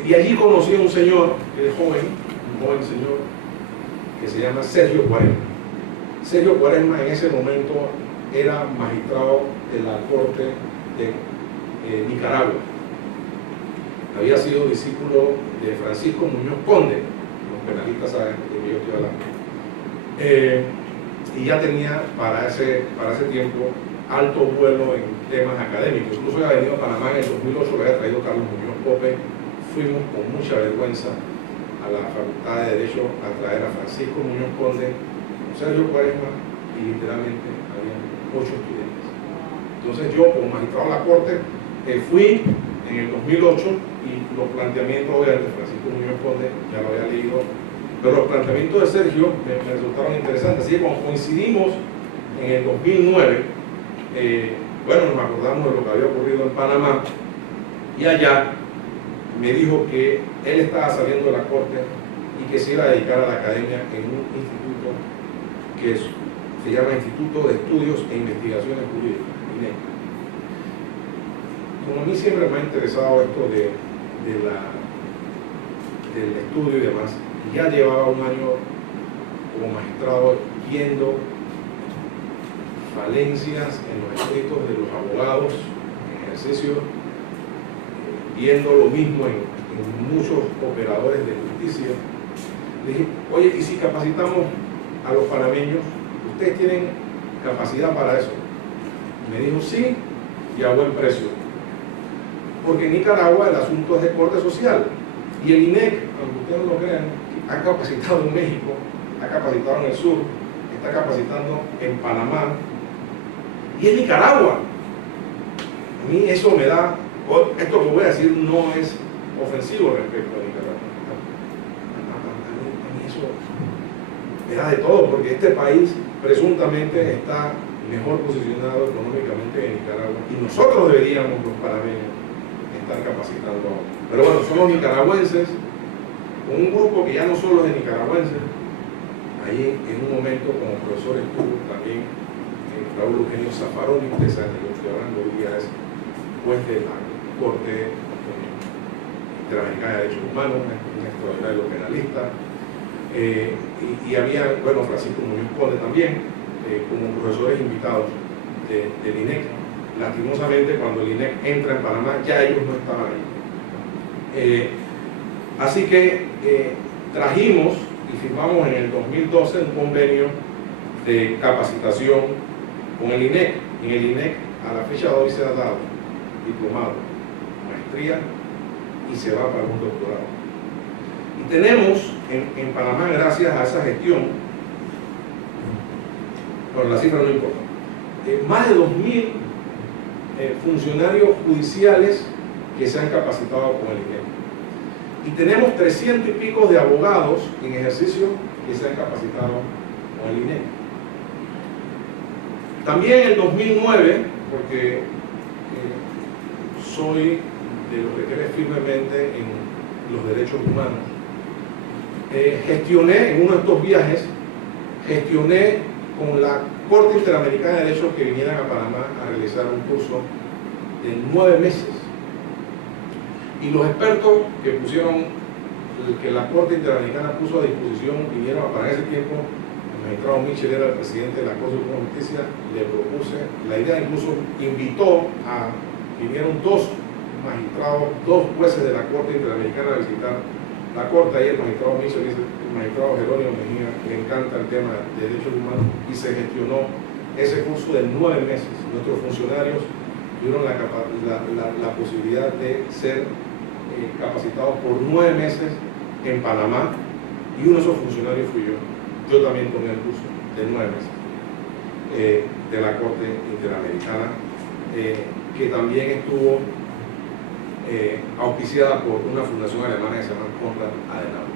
Y allí conocí a un señor que es joven, un joven señor que se llama Sergio Cuaresma. Sergio Cuaresma en ese momento era magistrado de la Corte de Nicaragua. Había sido discípulo de Francisco Muñoz Conde, los penalistas saben de qué yo estoy hablando. Y ya tenía para ese tiempo alto vuelo en temas académicos. Incluso había venido a Panamá en el 2008, lo había traído Carlos Muñoz Pope. Fuimos con mucha vergüenza a la Facultad de Derecho a traer a Francisco Muñoz Conde, con Sergio Cuaresma, y literalmente había 8 estudiantes. Entonces yo, como magistrado de la Corte, fui en el 2008 y los planteamientos, obviamente, Francisco Muñoz Conde ya lo había leído, pero los planteamientos de Sergio me resultaron interesantes. Así que cuando coincidimos en el 2009, bueno, nos acordamos de lo que había ocurrido en Panamá, y allá me dijo que él estaba saliendo de la Corte y que se iba a dedicar a la academia en un instituto que se llama Instituto de Estudios e Investigaciones Jurídicas, INEC. Como a mí siempre me ha interesado esto del estudio y demás, ya llevaba un año como magistrado viendo falencias en los escritos de los abogados en ejercicio, viendo lo mismo en muchos operadores de justicia. Le dije, oye, ¿y si capacitamos a los panameños? ¿Ustedes tienen capacidad para eso? Y me dijo, sí, y a buen precio. Porque en Nicaragua el asunto es de corte social. Y el INEC, aunque ustedes no lo crean, ha capacitado en México, ha capacitado en el sur, está capacitando en Panamá, y en Nicaragua. A mí eso me da, esto que voy a decir no es ofensivo respecto a Nicaragua. A mí eso me da de todo, porque este país presuntamente está mejor posicionado económicamente que Nicaragua, y nosotros deberíamos, los panameños, estar capacitando. Pero bueno, son los nicaragüenses, con un grupo que ya no solo es de nicaragüenses. Ahí en un momento como profesor estuvo también Raúl Eugenio Zaffaroni, ustedes saben de lo que estoy hablando, hoy día es juez de la Corte Interamericana de Derechos Humanos, un extraordinario penalista. Y había, bueno, Francisco Muñoz Conde también, como profesores invitados del INEC. Lastimosamente, cuando el INEC entra en Panamá, ya ellos no estaban ahí. Así que trajimos y firmamos en el 2012 un convenio de capacitación con el INEC. En el INEC, a la fecha de hoy, se ha dado diplomado, maestría y se va para un doctorado. Y tenemos en Panamá, gracias a esa gestión, bueno, la cifra no importa, más de 2.000 funcionarios judiciales que se han capacitado con el INEC. Y tenemos 300 y pico de abogados en ejercicio que se han capacitado con el INEC. También en el 2009, porque soy de los que cree firmemente en los derechos humanos, gestioné en uno de estos viajes, gestioné con la Corte Interamericana de Derechos que vinieran a Panamá a realizar un curso de 9 meses. Y los expertos que la Corte Interamericana puso a disposición vinieron para ese tiempo. El magistrado Mitchell era el presidente de la Corte Suprema de Justicia. Le propuse la idea, incluso invitó a, vinieron dos magistrados, dos jueces de la Corte Interamericana a visitar la Corte. Ahí el magistrado Mitchell dice, el magistrado Jerónimo Mejía, le encanta el tema de derechos humanos, y se gestionó ese curso de 9 meses. Nuestros funcionarios tuvieron la posibilidad de ser capacitados por 9 meses en Panamá, y uno de esos funcionarios fui yo. Yo también tomé el curso de 9 meses de la Corte Interamericana, que también estuvo auspiciada por una fundación alemana que se llama Konrad Adenauer.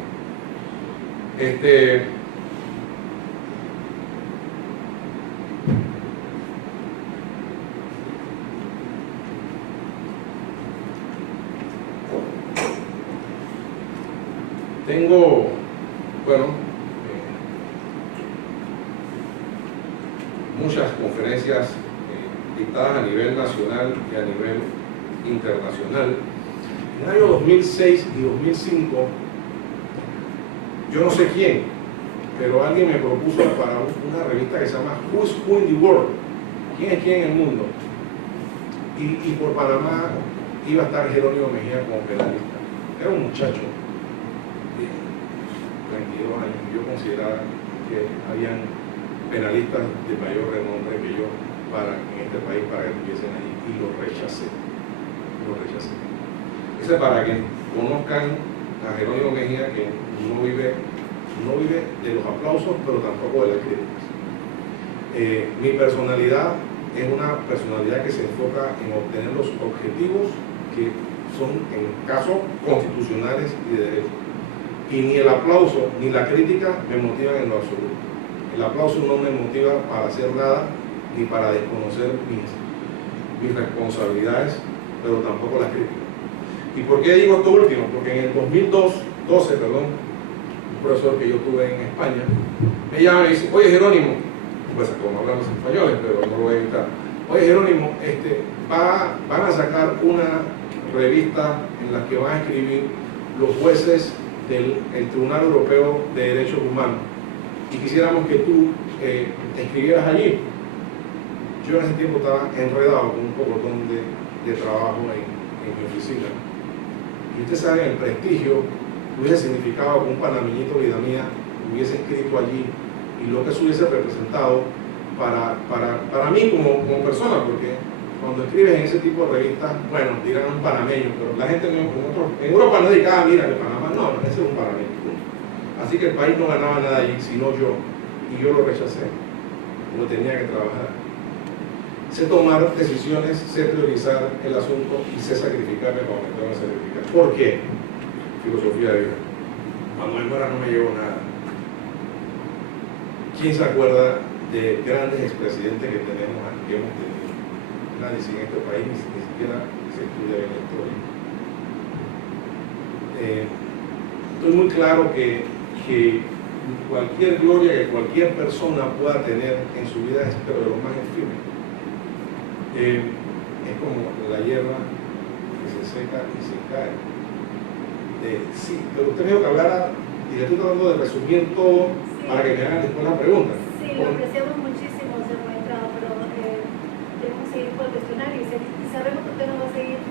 Tengo, bueno, muchas conferencias dictadas a nivel nacional y a nivel internacional. En el año 2006 y 2005, yo no sé quién, pero alguien me propuso para una revista que se llama Who's Who in the World, ¿quién es quién en el mundo? Y por Panamá iba a estar Jerónimo Mejía como penalista. Era un muchacho de 22 años. Yo consideraba que habían penalistas de mayor renombre que yo en este país para que estuviesen ahí, y lo rechacé. Ese es para que conozcan a Jerónimo Mejía, que no vive de los aplausos, pero tampoco de las críticas. Mi personalidad es una personalidad que se enfoca en obtener los objetivos que son, en casos constitucionales y de derecho. Y ni el aplauso ni la crítica me motivan en lo absoluto. El aplauso no me motiva para hacer nada, ni para desconocer mis responsabilidades, pero tampoco las críticas. ¿Y por qué digo esto último? Porque en el 2012, un profesor que yo tuve en España me llama y dice: oye Jerónimo, pues como hablamos españoles, pero no lo voy a evitar. Oye Jerónimo, van a sacar una revista en la que van a escribir los jueces del Tribunal Europeo de Derechos Humanos, y quisiéramos que tú escribieras allí. Yo en ese tiempo estaba enredado con un pocotón de trabajo en mi oficina, y ustedes saben el prestigio que hubiese significado que un panameñito vida mía hubiese escrito allí, y lo que eso hubiese representado para mí como persona, porque cuando escribes en ese tipo de revistas, bueno, dirán un panameño, pero la gente en Europa no dice: mira, de Panamá, no, ese es un panameño. Así que el país no ganaba nada allí, sino yo, y yo lo rechacé, no tenía que trabajar. Sé tomar decisiones, sé priorizar el asunto y sé sacrificarme cuando me tengo que sacrificar. ¿Por qué? Filosofía de vida. Manuel Mora no me llevó nada. ¿Quién se acuerda de grandes expresidentes que hemos tenido? Nadie en este país, ni siquiera se estudia en la historia. Estoy muy claro que cualquier gloria que cualquier persona pueda tener en su vida es pero de lo más efímero. Es como la hierba que se seca y se cae. Sí, pero usted me dijo que hablara y le estoy tratando de resumir todo para que me hagan después la pregunta. Sí, lo apreciamos muchísimo, señor magistrado, pero tenemos que seguir con el cuestionario y sabemos que usted no va a seguir.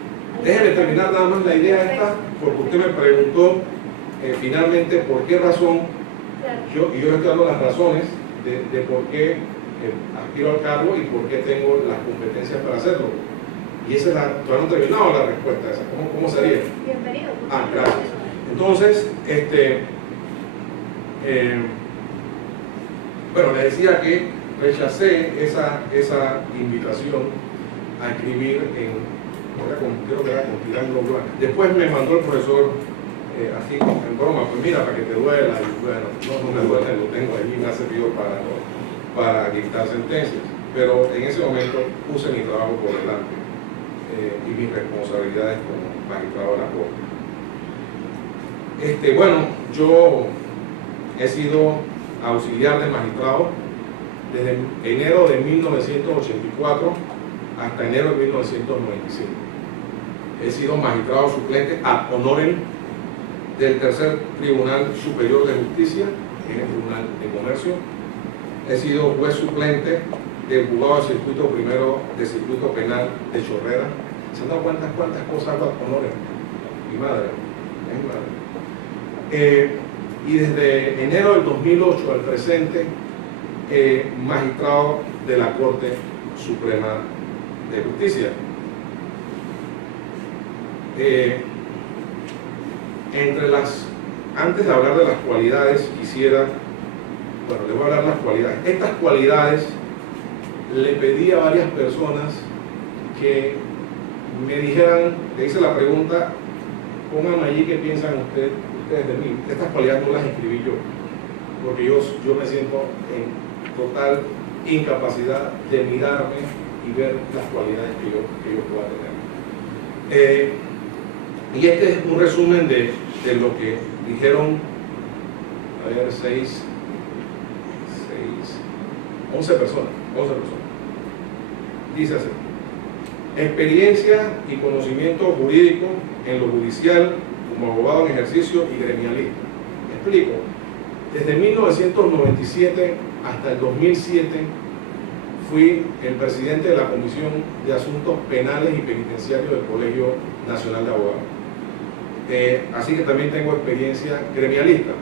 Déjeme terminar nada más la idea esta, porque usted me preguntó finalmente por qué razón, Claro. yo le estoy dando las razones de por qué aspiro al cargo y por qué tengo las competencias para hacerlo. Y esa es la, todavía no he terminado la respuesta esa. ¿Cómo sería? Bienvenido. Gracias. Entonces, bueno, le decía que rechacé esa invitación a escribir creo que era con Triángulo Blanco. Después me mandó el profesor así en broma, pues mira, para que te duela, y bueno, no me duele, lo tengo allí, me ha servido para dictar sentencias, pero en ese momento puse mi trabajo por delante y mis responsabilidades como magistrado de la Corte. Bueno, yo he sido auxiliar de magistrado desde enero de 1984 hasta enero de 1995. He sido magistrado suplente ad honorem del Tercer Tribunal Superior de Justicia, en el Tribunal de Comercio. He sido juez suplente del Juzgado de Circuito Primero de Circuito Penal de Chorrera. ¿Se han dado cuenta cuántas cosas hago ad honorem? Mi madre, es mi madre. Y desde enero del 2008 al presente, magistrado de la Corte Suprema de Justicia. Antes de hablar de las cualidades, quisiera, bueno, les voy a hablar de las cualidades. Estas cualidades le pedí a varias personas que me dijeran, le hice la pregunta, pónganme allí qué piensan ustedes de mí. Estas cualidades no las escribí yo, porque yo me siento en total incapacidad de mirarme y ver las cualidades que yo pueda tener. Y este es un resumen de lo que dijeron, 11 personas. Dice así: experiencia y conocimiento jurídico en lo judicial como abogado en ejercicio y gremialista. Explico. Desde 1997 hasta el 2007 fui el presidente de la Comisión de Asuntos Penales y Penitenciarios del Colegio Nacional de Abogados. Así que también tengo experiencia gremialista.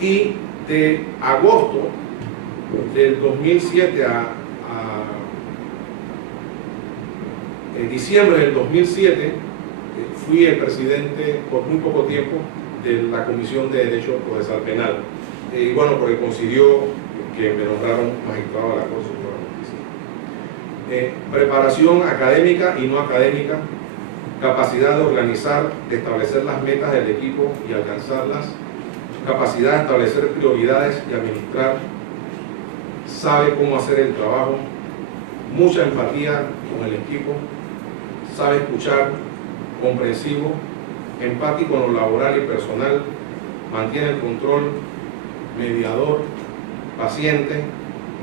Y de agosto del 2007 a diciembre del 2007 fui el presidente por muy poco tiempo de la Comisión de Derecho Procesal Penal. Y bueno, porque coincidió que me nombraron magistrado de la Corte Suprema de Justicia. Preparación académica y no académica, capacidad de organizar, de establecer las metas del equipo y alcanzarlas, capacidad de establecer prioridades y administrar, sabe cómo hacer el trabajo, mucha empatía con el equipo, sabe escuchar, comprensivo, empático en lo laboral y personal, mantiene el control, mediador, paciente,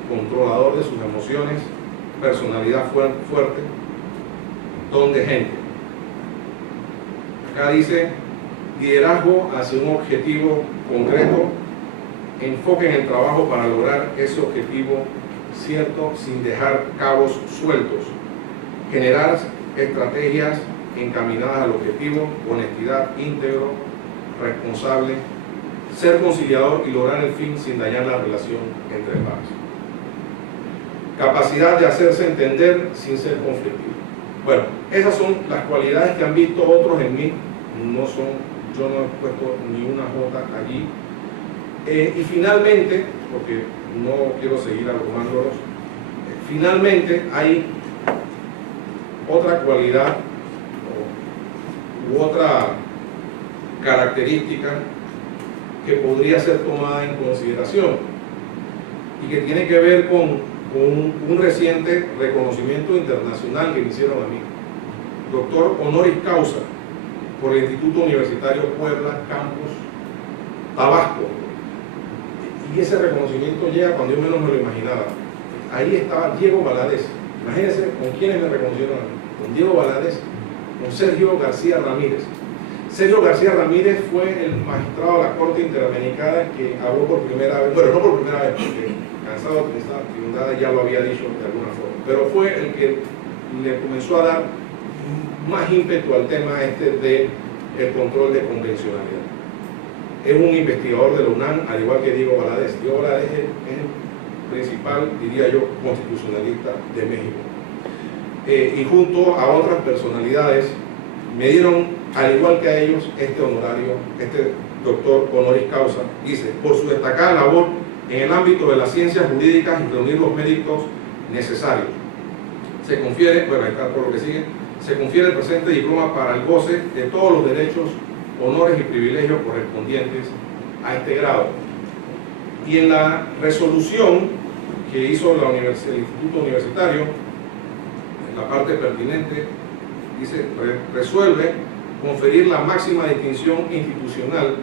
controlador de sus emociones, personalidad fuerte, don de gente. Acá dice liderazgo hacia un objetivo concreto, enfoque en el trabajo para lograr ese objetivo cierto sin dejar cabos sueltos, generar estrategias encaminadas al objetivo, honestidad, íntegro, responsable, ser conciliador y lograr el fin sin dañar la relación entre partes. Capacidad de hacerse entender sin ser conflictivo. Bueno, esas son las cualidades que han visto otros en mí, yo no he puesto ni una J allí. Y finalmente, porque no quiero seguir abrumándolos, finalmente hay otra cualidad u otra característica que podría ser tomada en consideración y que tiene que ver con un reciente reconocimiento internacional que me hicieron a mí. Doctor honoris causa por el Instituto Universitario Puebla, Campus Tabasco, y ese reconocimiento llega cuando yo menos me lo imaginaba. Ahí estaba Diego Valadez. Imagínense con quiénes me reconocieron a mí. Con Diego Valadez, con Sergio García Ramírez. Sergio García Ramírez fue el magistrado de la Corte Interamericana que habló por primera vez, bueno, no por primera vez, porque cansado de esta tribunal ya lo había dicho de alguna forma, pero fue el que le comenzó a dar más ímpetu al tema este de el control de convencionalidad. Es un investigador de la UNAM, al igual que Diego Valadez. Diego Valadez es el principal, diría yo, constitucionalista de México. Y junto a otras personalidades me dieron, al igual que a ellos, este honorario, este doctor honoris causa, dice, por su destacada labor en el ámbito de las ciencias jurídicas y reunir los méritos necesarios. Se confiere, bueno, ahí está por lo que sigue, se confiere el presente diploma para el goce de todos los derechos, honores y privilegios correspondientes a este grado. Y en la resolución que hizo el Instituto Universitario, en la parte pertinente, dice, resuelve conferir la máxima distinción institucional,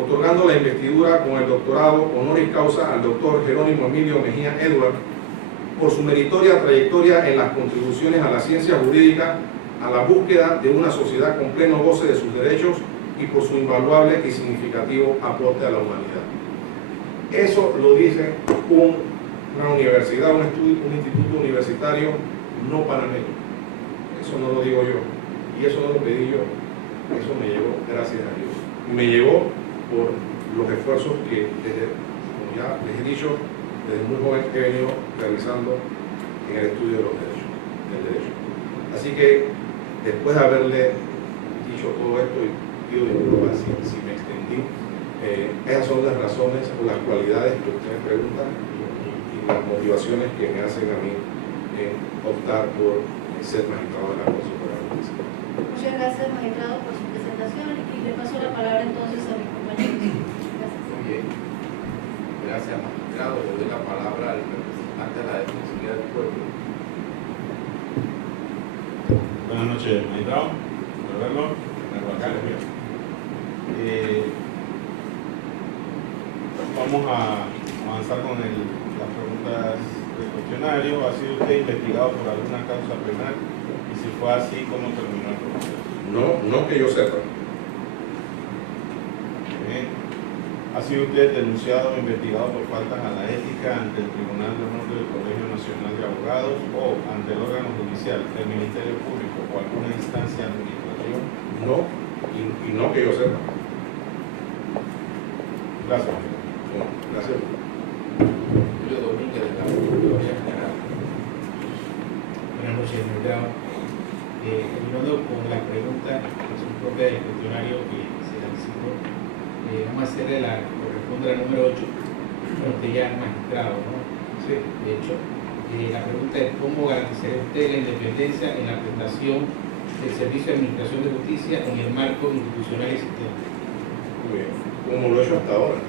otorgando la investidura con el doctorado honoris causa al doctor Jerónimo Emilio Mejía Edward, por su meritoria trayectoria en las contribuciones a la ciencia jurídica, a la búsqueda de una sociedad con pleno goce de sus derechos y por su invaluable y significativo aporte a la humanidad. Eso lo dice una universidad, un instituto universitario no panameño. Eso no lo digo yo, y eso no lo pedí yo, eso me llegó gracias a Dios. Me llegó por los esfuerzos que, como ya les he dicho, desde muy joven he venido realizando en el estudio de los derechos, del derecho. Así que, después de haberle dicho todo esto, y pido disculpas si me extendí, esas son las razones o las cualidades que ustedes preguntan y las motivaciones que me hacen a mí optar por ser magistrado de la Corte Suprema de Justicia. Muchas gracias, magistrado, por su presentación y le paso la palabra entonces a mis compañeros. Gracias. Muy bien. Gracias, magistrado. Le doy la palabra al representante de la Defensoría del Pueblo. Buenas noches, magistrado. Verlo. Vamos a avanzar con las preguntas del cuestionario. ¿Ha sido usted investigado por alguna causa penal? Y si fue así, ¿cómo terminó el proceso? No que yo sepa. Bien. ¿Ha sido usted denunciado o investigado por faltas a la ética ante el Tribunal de Honor del Colegio Nacional de Abogados o ante el órgano judicial, el Ministerio Público o alguna instancia administrativa? No, y no que yo sepa. Gracias. No, gracias. Julio Domínguez, de la Procuraduría General. Buenas noches, magistrado. Continuando con la pregunta que son propias del cuestionario que se lanzó, vamos a hacerle la corresponde a la número 8. Bueno, usted ya es magistrado, ¿no? Sí. De hecho, la pregunta es ¿cómo garantizaría usted la independencia en la prestación del servicio de administración de justicia en el marco institucional existente? Muy bien. Como lo he hecho hasta ahora.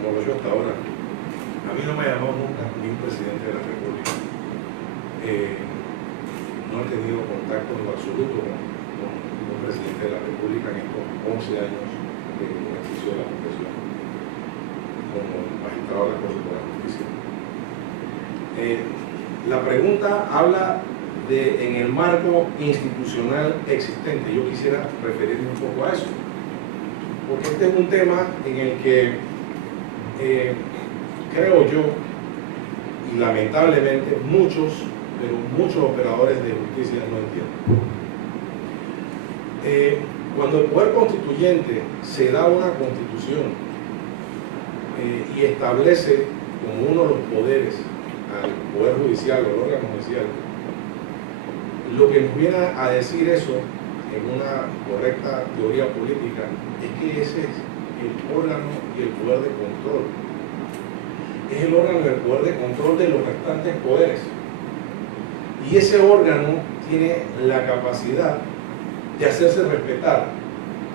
A mí no me llamó nunca ni un presidente de la República. No he tenido contacto en lo absoluto con un presidente de la República en estos 11 años de ejercicio de la profesión como magistrado de la Corte Suprema de Justicia. La pregunta habla de en el marco institucional existente. Yo quisiera referirme un poco a eso, porque este es un tema en el que creo yo, y lamentablemente muchos operadores de justicia no entienden. Cuando el Poder Constituyente se da una constitución y establece como uno de los poderes al Poder Judicial o al órgano judicial, lo que nos viene a decir eso en una correcta teoría política es que ese es el órgano y el poder de control. Es el órgano y el poder de control de los restantes poderes. Y ese órgano tiene la capacidad de hacerse respetar,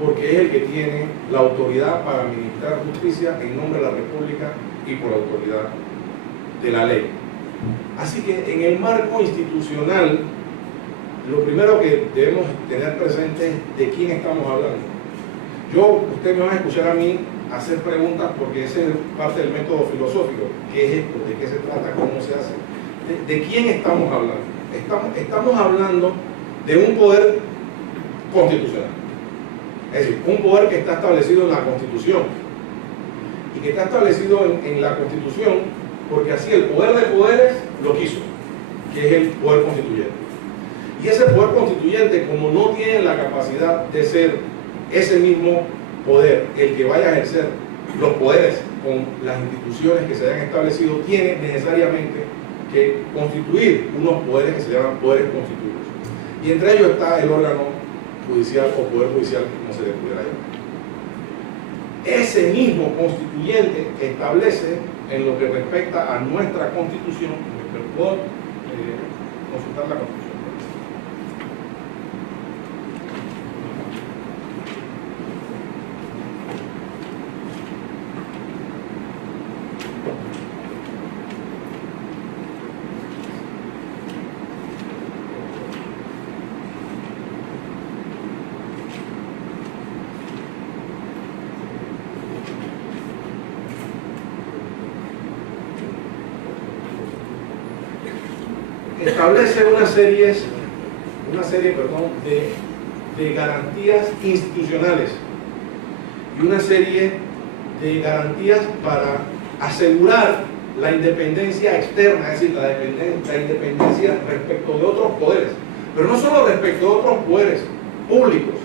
porque es el que tiene la autoridad para administrar justicia en nombre de la República y por autoridad de la ley. Así que en el marco institucional, lo primero que debemos tener presente es de quién estamos hablando. Ustedes me van a escuchar a mí hacer preguntas porque ese es parte del método filosófico. ¿Qué es esto? ¿De qué se trata? ¿Cómo se hace? ¿De quién estamos hablando? Estamos hablando de un poder constitucional. Es decir, un poder que está establecido en la Constitución. Y que está establecido en la Constitución porque así el poder de poderes lo quiso, que es el poder constituyente. Y ese poder constituyente, como no tiene la capacidad de ser ese mismo poder el que vaya a ejercer los poderes con las instituciones que se hayan establecido, tiene necesariamente que constituir unos poderes que se llaman poderes constituidos. Y entre ellos está el órgano judicial o poder judicial, como se le pudiera llamar. Ese mismo constituyente establece en lo que respecta a nuestra Constitución, ¿puedo consultar la Constitución? Establece una serie de garantías institucionales y una serie de garantías para asegurar la independencia externa, es decir, la independencia respecto de otros poderes, pero no solo respecto de otros poderes públicos,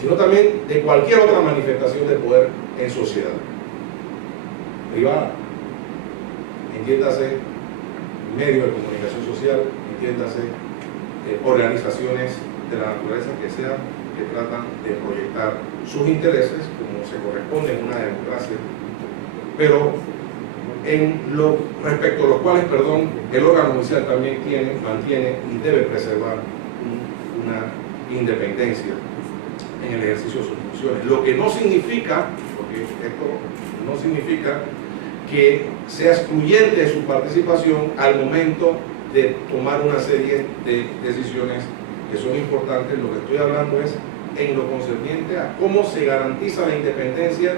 sino también de cualquier otra manifestación de poder en sociedad privada, entiéndase medios de comunicación social, entiéndase organizaciones de la naturaleza que sean, que tratan de proyectar sus intereses como se corresponde en una democracia, pero respecto a los cuales, el órgano judicial también mantiene y debe preservar una independencia en el ejercicio de sus funciones. Lo que no significa, porque esto no significa que sea excluyente de su participación al momento de tomar una serie de decisiones que son importantes. Lo que estoy hablando es en lo concerniente a cómo se garantiza la independencia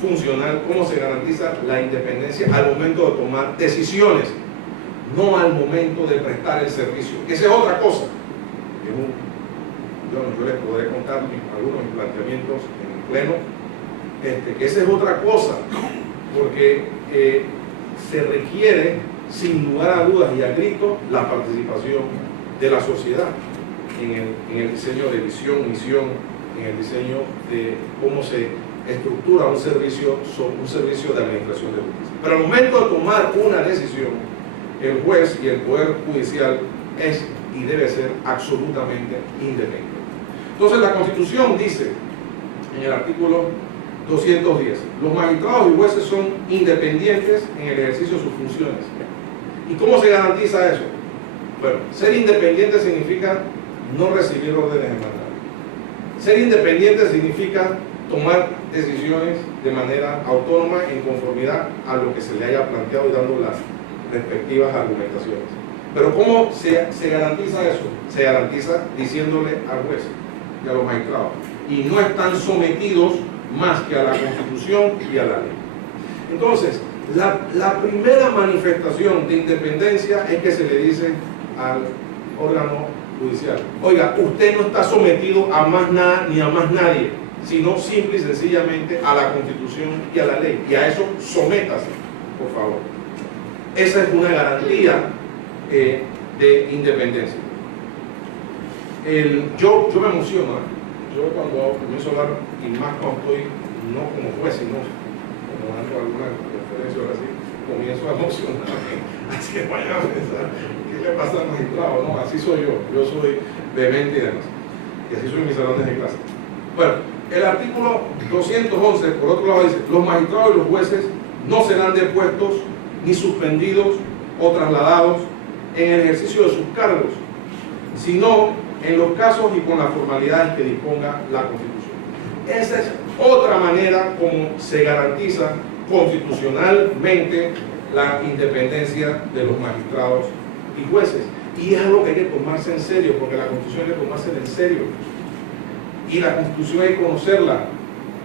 funcional, cómo se garantiza la independencia al momento de tomar decisiones, no al momento de prestar el servicio. Esa es otra cosa. Yo les podré contar algunos planteamientos en el pleno, que esa es otra cosa, porque se requiere, sin lugar a dudas y a gritos, la participación de la sociedad en el diseño de visión, misión, en el diseño de cómo se estructura un servicio de administración de justicia. Pero al momento de tomar una decisión, el juez y el poder judicial es y debe ser absolutamente independiente. Entonces la Constitución dice en el artículo 210, los magistrados y jueces son independientes en el ejercicio de sus funciones. ¿Y cómo se garantiza eso? Bueno, ser independiente significa no recibir órdenes de mandato. Ser independiente significa tomar decisiones de manera autónoma en conformidad a lo que se le haya planteado y dando las respectivas argumentaciones. Pero ¿cómo se garantiza eso? Se garantiza diciéndole al juez y a los magistrados, y no están sometidos más que a la Constitución y a la ley. Entonces, la primera manifestación de independencia es que se le dice al órgano judicial: oiga, usted no está sometido a más nada ni a más nadie, sino simple y sencillamente a la Constitución y a la ley, y a eso sométase, por favor. Esa es una garantía de independencia. Yo me emociono, yo cuando comienzo a hablar, y más cuando estoy no como juez, sino como dando alguna conferencia o algo así, comienzo a emocionarme. Así que vayan a pensar, ¿qué le pasa al magistrado? No, así soy yo soy vehemente y demás. Y así soy en mis salones de clase. Bueno, el artículo 211, por otro lado, dice: los magistrados y los jueces no serán depuestos ni suspendidos o trasladados en el ejercicio de sus cargos, sino en los casos y con las formalidades que disponga la Constitución. Esa es otra manera como se garantiza constitucionalmente la independencia de los magistrados y jueces. Y es algo que hay que tomarse en serio, porque la Constitución hay que tomársela en serio. Y la Constitución hay que conocerla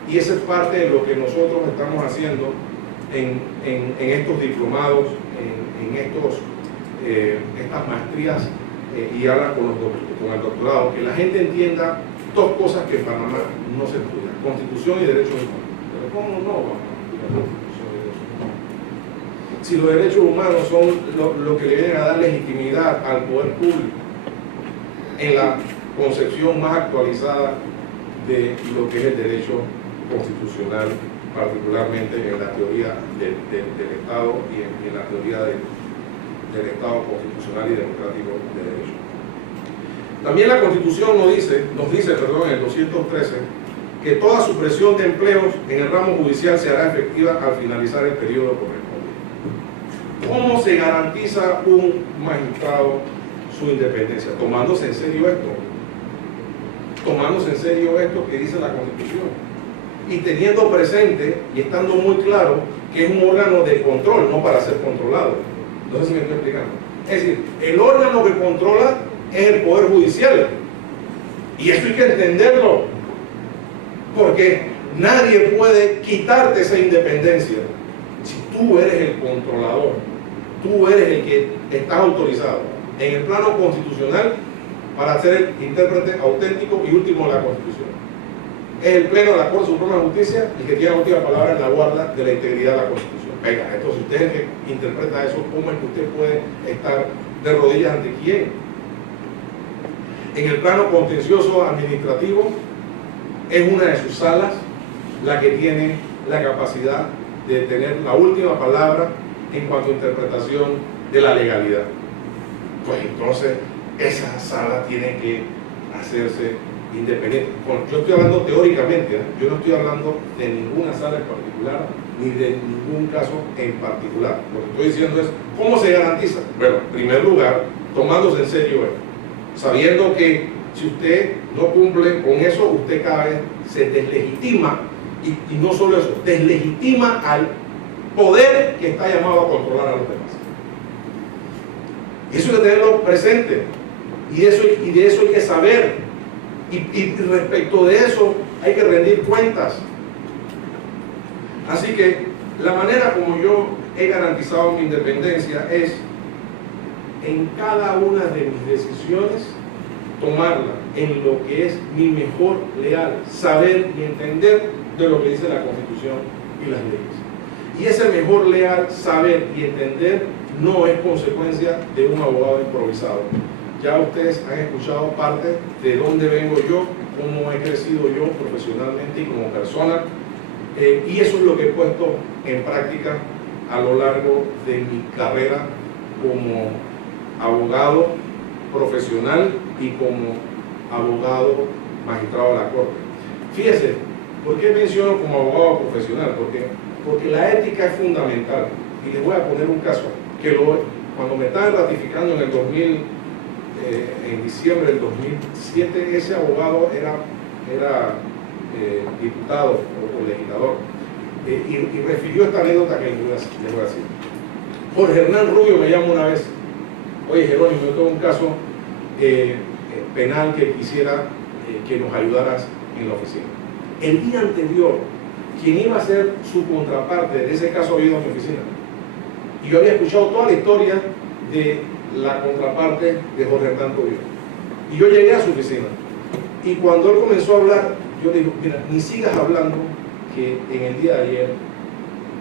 Y esa es parte de lo que nosotros estamos haciendo en estos diplomados, en estas maestrías y ahora con el doctorado, que la gente entienda dos cosas que en Panamá no se estudian: Constitución y derechos humanos. Pero ¿cómo no vamos a estudiar Constitución y derechos humanos? Si los derechos humanos son lo que le vienen a dar legitimidad al poder público en la concepción más actualizada de lo que es el derecho constitucional, particularmente en la teoría del Estado y en la teoría del Estado constitucional y democrático de derecho. También la Constitución nos dice, en el 213, que toda supresión de empleos en el ramo judicial se hará efectiva al finalizar el periodo correspondiente. ¿Cómo se garantiza un magistrado su independencia? Tomándose en serio esto. Tomándose en serio esto que dice la Constitución. Y teniendo presente y estando muy claro que es un órgano de control, no para ser controlado. No sé si me estoy explicando. Es decir, el órgano que controla es el Poder Judicial. Y eso hay que entenderlo. Porque nadie puede quitarte esa independencia. Si tú eres el controlador, tú eres el que está autorizado en el plano constitucional para ser el intérprete auténtico y último de la Constitución. Es el Pleno de la Corte Suprema de Justicia el que tiene la última palabra en la guarda de la integridad de la Constitución. Venga, entonces usted es el que interpreta eso. ¿Cómo es que usted puede estar de rodillas ante quién? En el plano contencioso administrativo, es una de sus salas la que tiene la capacidad de tener la última palabra en cuanto a interpretación de la legalidad. Pues entonces esa sala tiene que hacerse independiente. Bueno, yo estoy hablando teóricamente, yo no estoy hablando de ninguna sala en particular ni de ningún caso en particular. Lo que estoy diciendo es cómo se garantiza. Bueno, en primer lugar, tomándose en serio esto, sabiendo que si usted no cumple con eso, usted cada vez se deslegitima, y no solo eso, deslegitima al poder que está llamado a controlar a los demás. Y eso hay que tenerlo presente, y de eso hay que saber, y respecto de eso hay que rendir cuentas. Así que la manera como yo he garantizado mi independencia es en cada una de mis decisiones tomarla en lo que es mi mejor leal saber y entender de lo que dice la Constitución y las leyes. Y ese mejor leal saber y entender no es consecuencia de un abogado improvisado. Ya ustedes han escuchado parte de dónde vengo yo, cómo he crecido yo profesionalmente y como persona, y eso es lo que he puesto en práctica a lo largo de mi carrera como abogado profesional y como abogado magistrado de la Corte. Fíjese, ¿por qué menciono como abogado profesional? Porque la ética es fundamental. Y les voy a poner un caso, que cuando me estaban ratificando en el 2000, en diciembre del 2007, ese abogado era diputado o legislador, y refirió esta anécdota que les voy a decir. Jorge Hernán Rubio me llamó una vez: oye Jerónimo, yo tengo un caso penal que quisiera que nos ayudaras en la oficina. El día anterior, quien iba a ser su contraparte de ese caso había ido a mi oficina, y yo había escuchado toda la historia de la contraparte de Jorge Hernán Rubio, y yo llegué a su oficina, y cuando él comenzó a hablar, yo le digo: mira, ni sigas hablando, que en el día de ayer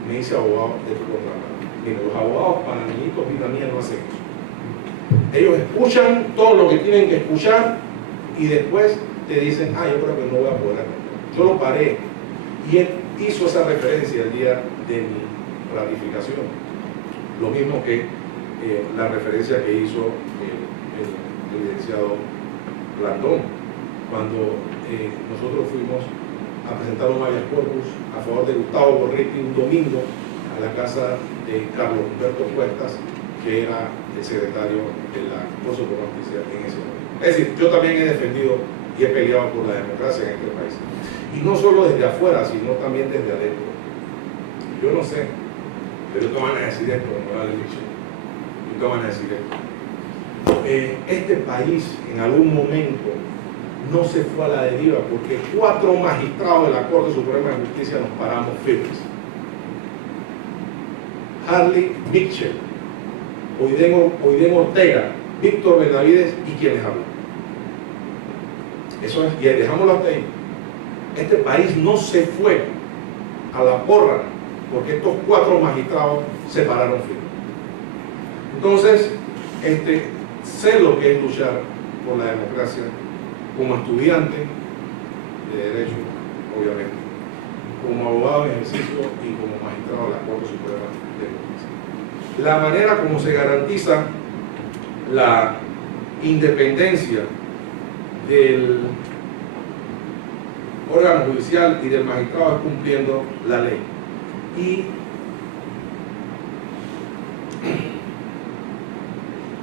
me hice abogado de tu contraparte. Mira, los abogados panameñitos, vida mía, no hacen eso. Ellos escuchan todo lo que tienen que escuchar y después te dicen: yo creo que no voy a poder hacerlo. Yo lo paré, y él hizo esa referencia el día de mi ratificación, lo mismo que la referencia que hizo el licenciado Blandón cuando nosotros fuimos a presentar un habeas corpus a favor de Gustavo Borretti un domingo a la casa de Carlos Humberto Cuestas, que era el secretario de la Corte Suprema de Justicia en ese momento. Es decir, yo también he defendido y he peleado por la democracia en este país. Y no solo desde afuera, sino también desde adentro. Yo no sé, pero te van a decir esto, Morales Michel. Te van a decir esto. Este país en algún momento no se fue a la deriva, porque 4 magistrados de la Corte Suprema de Justicia nos paramos firmes. Harley Mitchell, Oiden Ortega, Víctor Benavides y quienes hablan. Eso es, y dejámoslo hasta ahí. Este país no se fue a la porra porque estos 4 magistrados se pararon firmes. Entonces, sé lo que es luchar por la democracia como estudiante de Derecho, obviamente, como abogado en ejercicio y como magistrado de la Corte Suprema de Justicia. La manera como se garantiza la independencia del órgano judicial y del magistrado es cumpliendo la ley. Y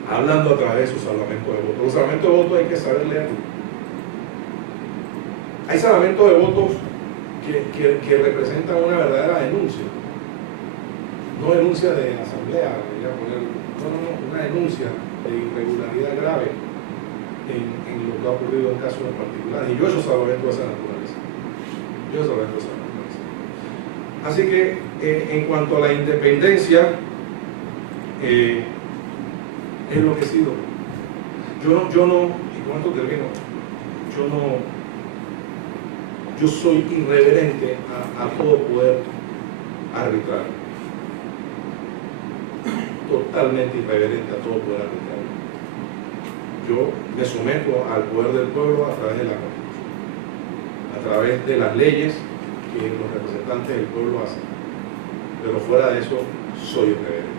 hablando a través de su salvamento de votos. Los salvamentos de votos hay que saber leer. Hay salvamentos de votos que representan una verdadera denuncia. No denuncia de asamblea, una denuncia de irregularidad grave en lo que ha ocurrido en casos en particular. Y yo esos salvamentos de esa naturaleza. Así que en cuanto a la independencia, es lo que he sido. Yo no, y con esto termino, yo soy irreverente a todo poder arbitrar. Totalmente irreverente a todo poder arbitrar. Yo me someto al poder del pueblo a través de la Constitución, a través de las leyes que los representantes del pueblo hacen. Pero fuera de eso, soy irreverente.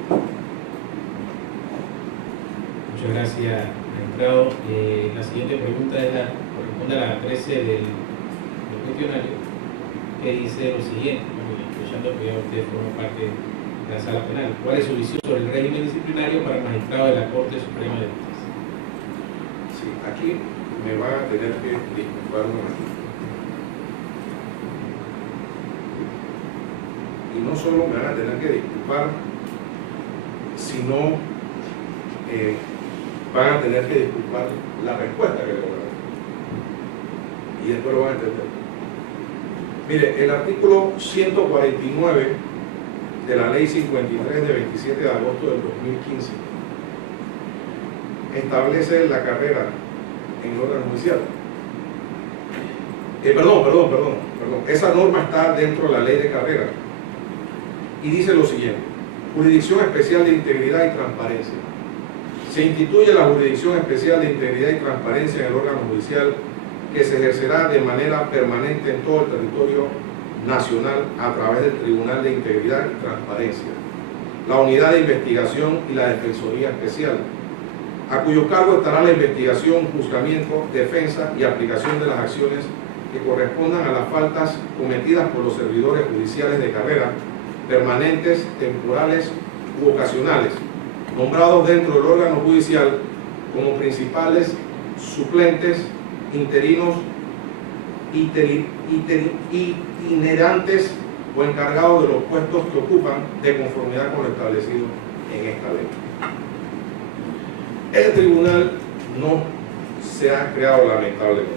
Muchas gracias, magistrado. La siguiente pregunta corresponde a la 13 del cuestionario, que dice lo siguiente, escuchando que ya usted forma parte de la sala penal. ¿Cuál es su visión sobre el régimen disciplinario para el magistrado de la Corte Suprema de Justicia? Sí, aquí me van a tener que disculpar un momento. Y no solo me van a tener que disculpar, sino van a tener que disculpar la respuesta que le voy a dar. Y después lo van a entender. Mire, el artículo 149 de la Ley 53 de 27 de agosto del 2015 establece la carrera en el órgano judicial. Perdón. Esa norma está dentro de la ley de carrera y dice lo siguiente: Jurisdicción Especial de Integridad y Transparencia. Se instituye la Jurisdicción Especial de Integridad y Transparencia en el órgano judicial, que se ejercerá de manera permanente en todo el territorio nacional a través del Tribunal de Integridad y Transparencia, la Unidad de Investigación y la Defensoría Especial, a cuyo cargo estará la investigación, juzgamiento, defensa y aplicación de las acciones que correspondan a las faltas cometidas por los servidores judiciales de carrera, permanentes, temporales u ocasionales, nombrados dentro del órgano judicial como principales, suplentes, interinos, itinerantes o encargados de los puestos que ocupan de conformidad con lo establecido en esta ley. Este tribunal no se ha creado lamentablemente,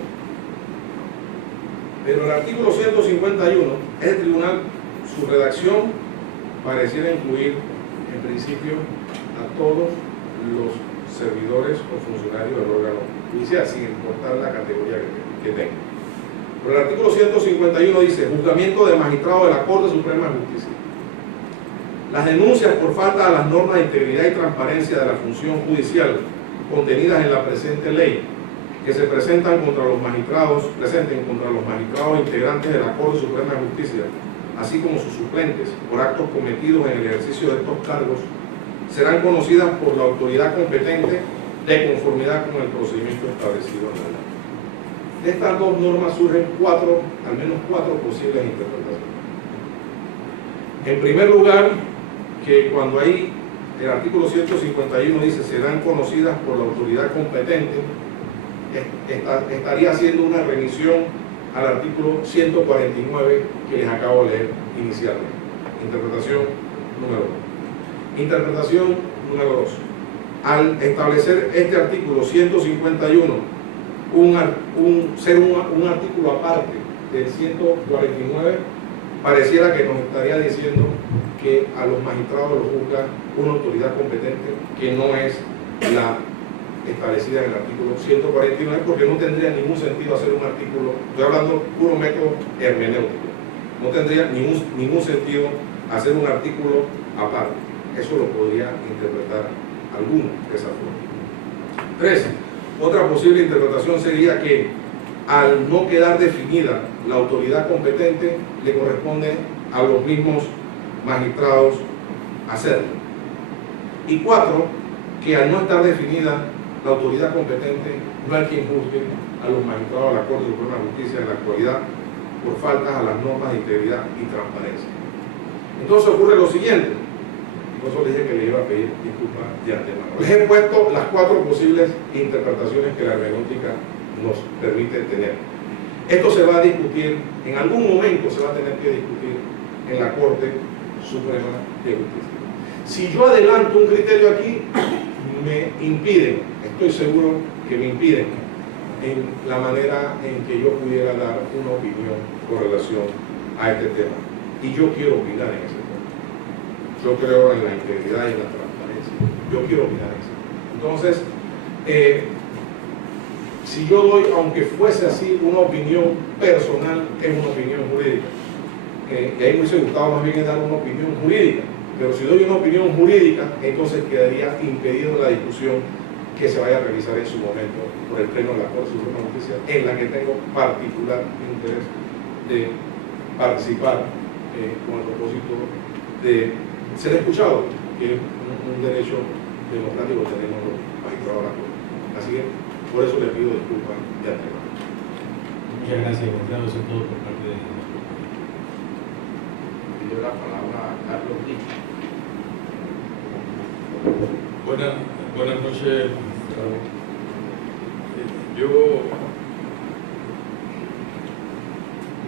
pero el artículo 151, este tribunal, su redacción pareciera incluir en principio a todos los servidores o funcionarios del órgano judicial, sin importar la categoría que tenga. Pero el artículo 151 dice: juzgamiento de magistrados de la Corte Suprema de Justicia. Las denuncias por falta a las normas de integridad y transparencia de la función judicial contenidas en la presente ley, que se presenten contra los magistrados integrantes de la Corte Suprema de Justicia, así como sus suplentes, por actos cometidos en el ejercicio de estos cargos, serán conocidas por la autoridad competente de conformidad con el procedimiento establecido en la ley. De estas dos normas surgen al menos cuatro posibles interpretaciones. En primer lugar, que cuando ahí el artículo 151 dice serán conocidas por la autoridad competente, estaría haciendo una remisión al artículo 149 que les acabo de leer inicialmente. Interpretación número 1. Interpretación número 2. Al establecer este artículo 151 ser un artículo aparte del 149, pareciera que nos estaría diciendo que a los magistrados los juzga una autoridad competente que no es la establecida en el artículo 149, porque no tendría ningún sentido hacer un artículo, estoy hablando puro método hermenéutico, no tendría ningún sentido hacer un artículo aparte. Eso lo podría interpretar alguno de esa forma. 3. Otra posible interpretación sería que al no quedar definida la autoridad competente, le corresponde a los mismos magistrados hacerlo. Y 4, que al no estar definida la autoridad competente, no hay quien juzgue a los magistrados de la Corte Suprema de Justicia en la actualidad por faltas a las normas de integridad y transparencia. Entonces ocurre lo siguiente, y por eso les dije que le iba a pedir disculpas de antemano. Les he puesto las 4 posibles interpretaciones que la hermenéutica nos permite tener. Esto se va a discutir, en algún momento se va a tener que discutir en la Corte Suprema de Justicia. Si yo adelanto un criterio aquí, me impiden, estoy seguro que me impiden en la manera en que yo pudiera dar una opinión con relación a este tema. Y yo quiero opinar en ese tema. Yo creo en la integridad y en la transparencia. Yo quiero opinar en ese tema. Entonces, si yo doy, aunque fuese así, una opinión personal, es una opinión jurídica. Y ahí me hubiese gustado más bien dar una opinión jurídica. Pero si doy una opinión jurídica, entonces quedaría impedido la discusión que se vaya a realizar en su momento por el Pleno de la Corte Suprema de Justicia, en la que tengo particular interés de participar con el propósito de ser escuchado, que es un derecho democrático que tenemos los magistrados de la Corte. Así que por eso le pido disculpas de antemano. Muchas gracias, magistrado. Eso es todo por parte de nosotros. Pido la palabra a Carlos Díaz. Buenas noches. Yo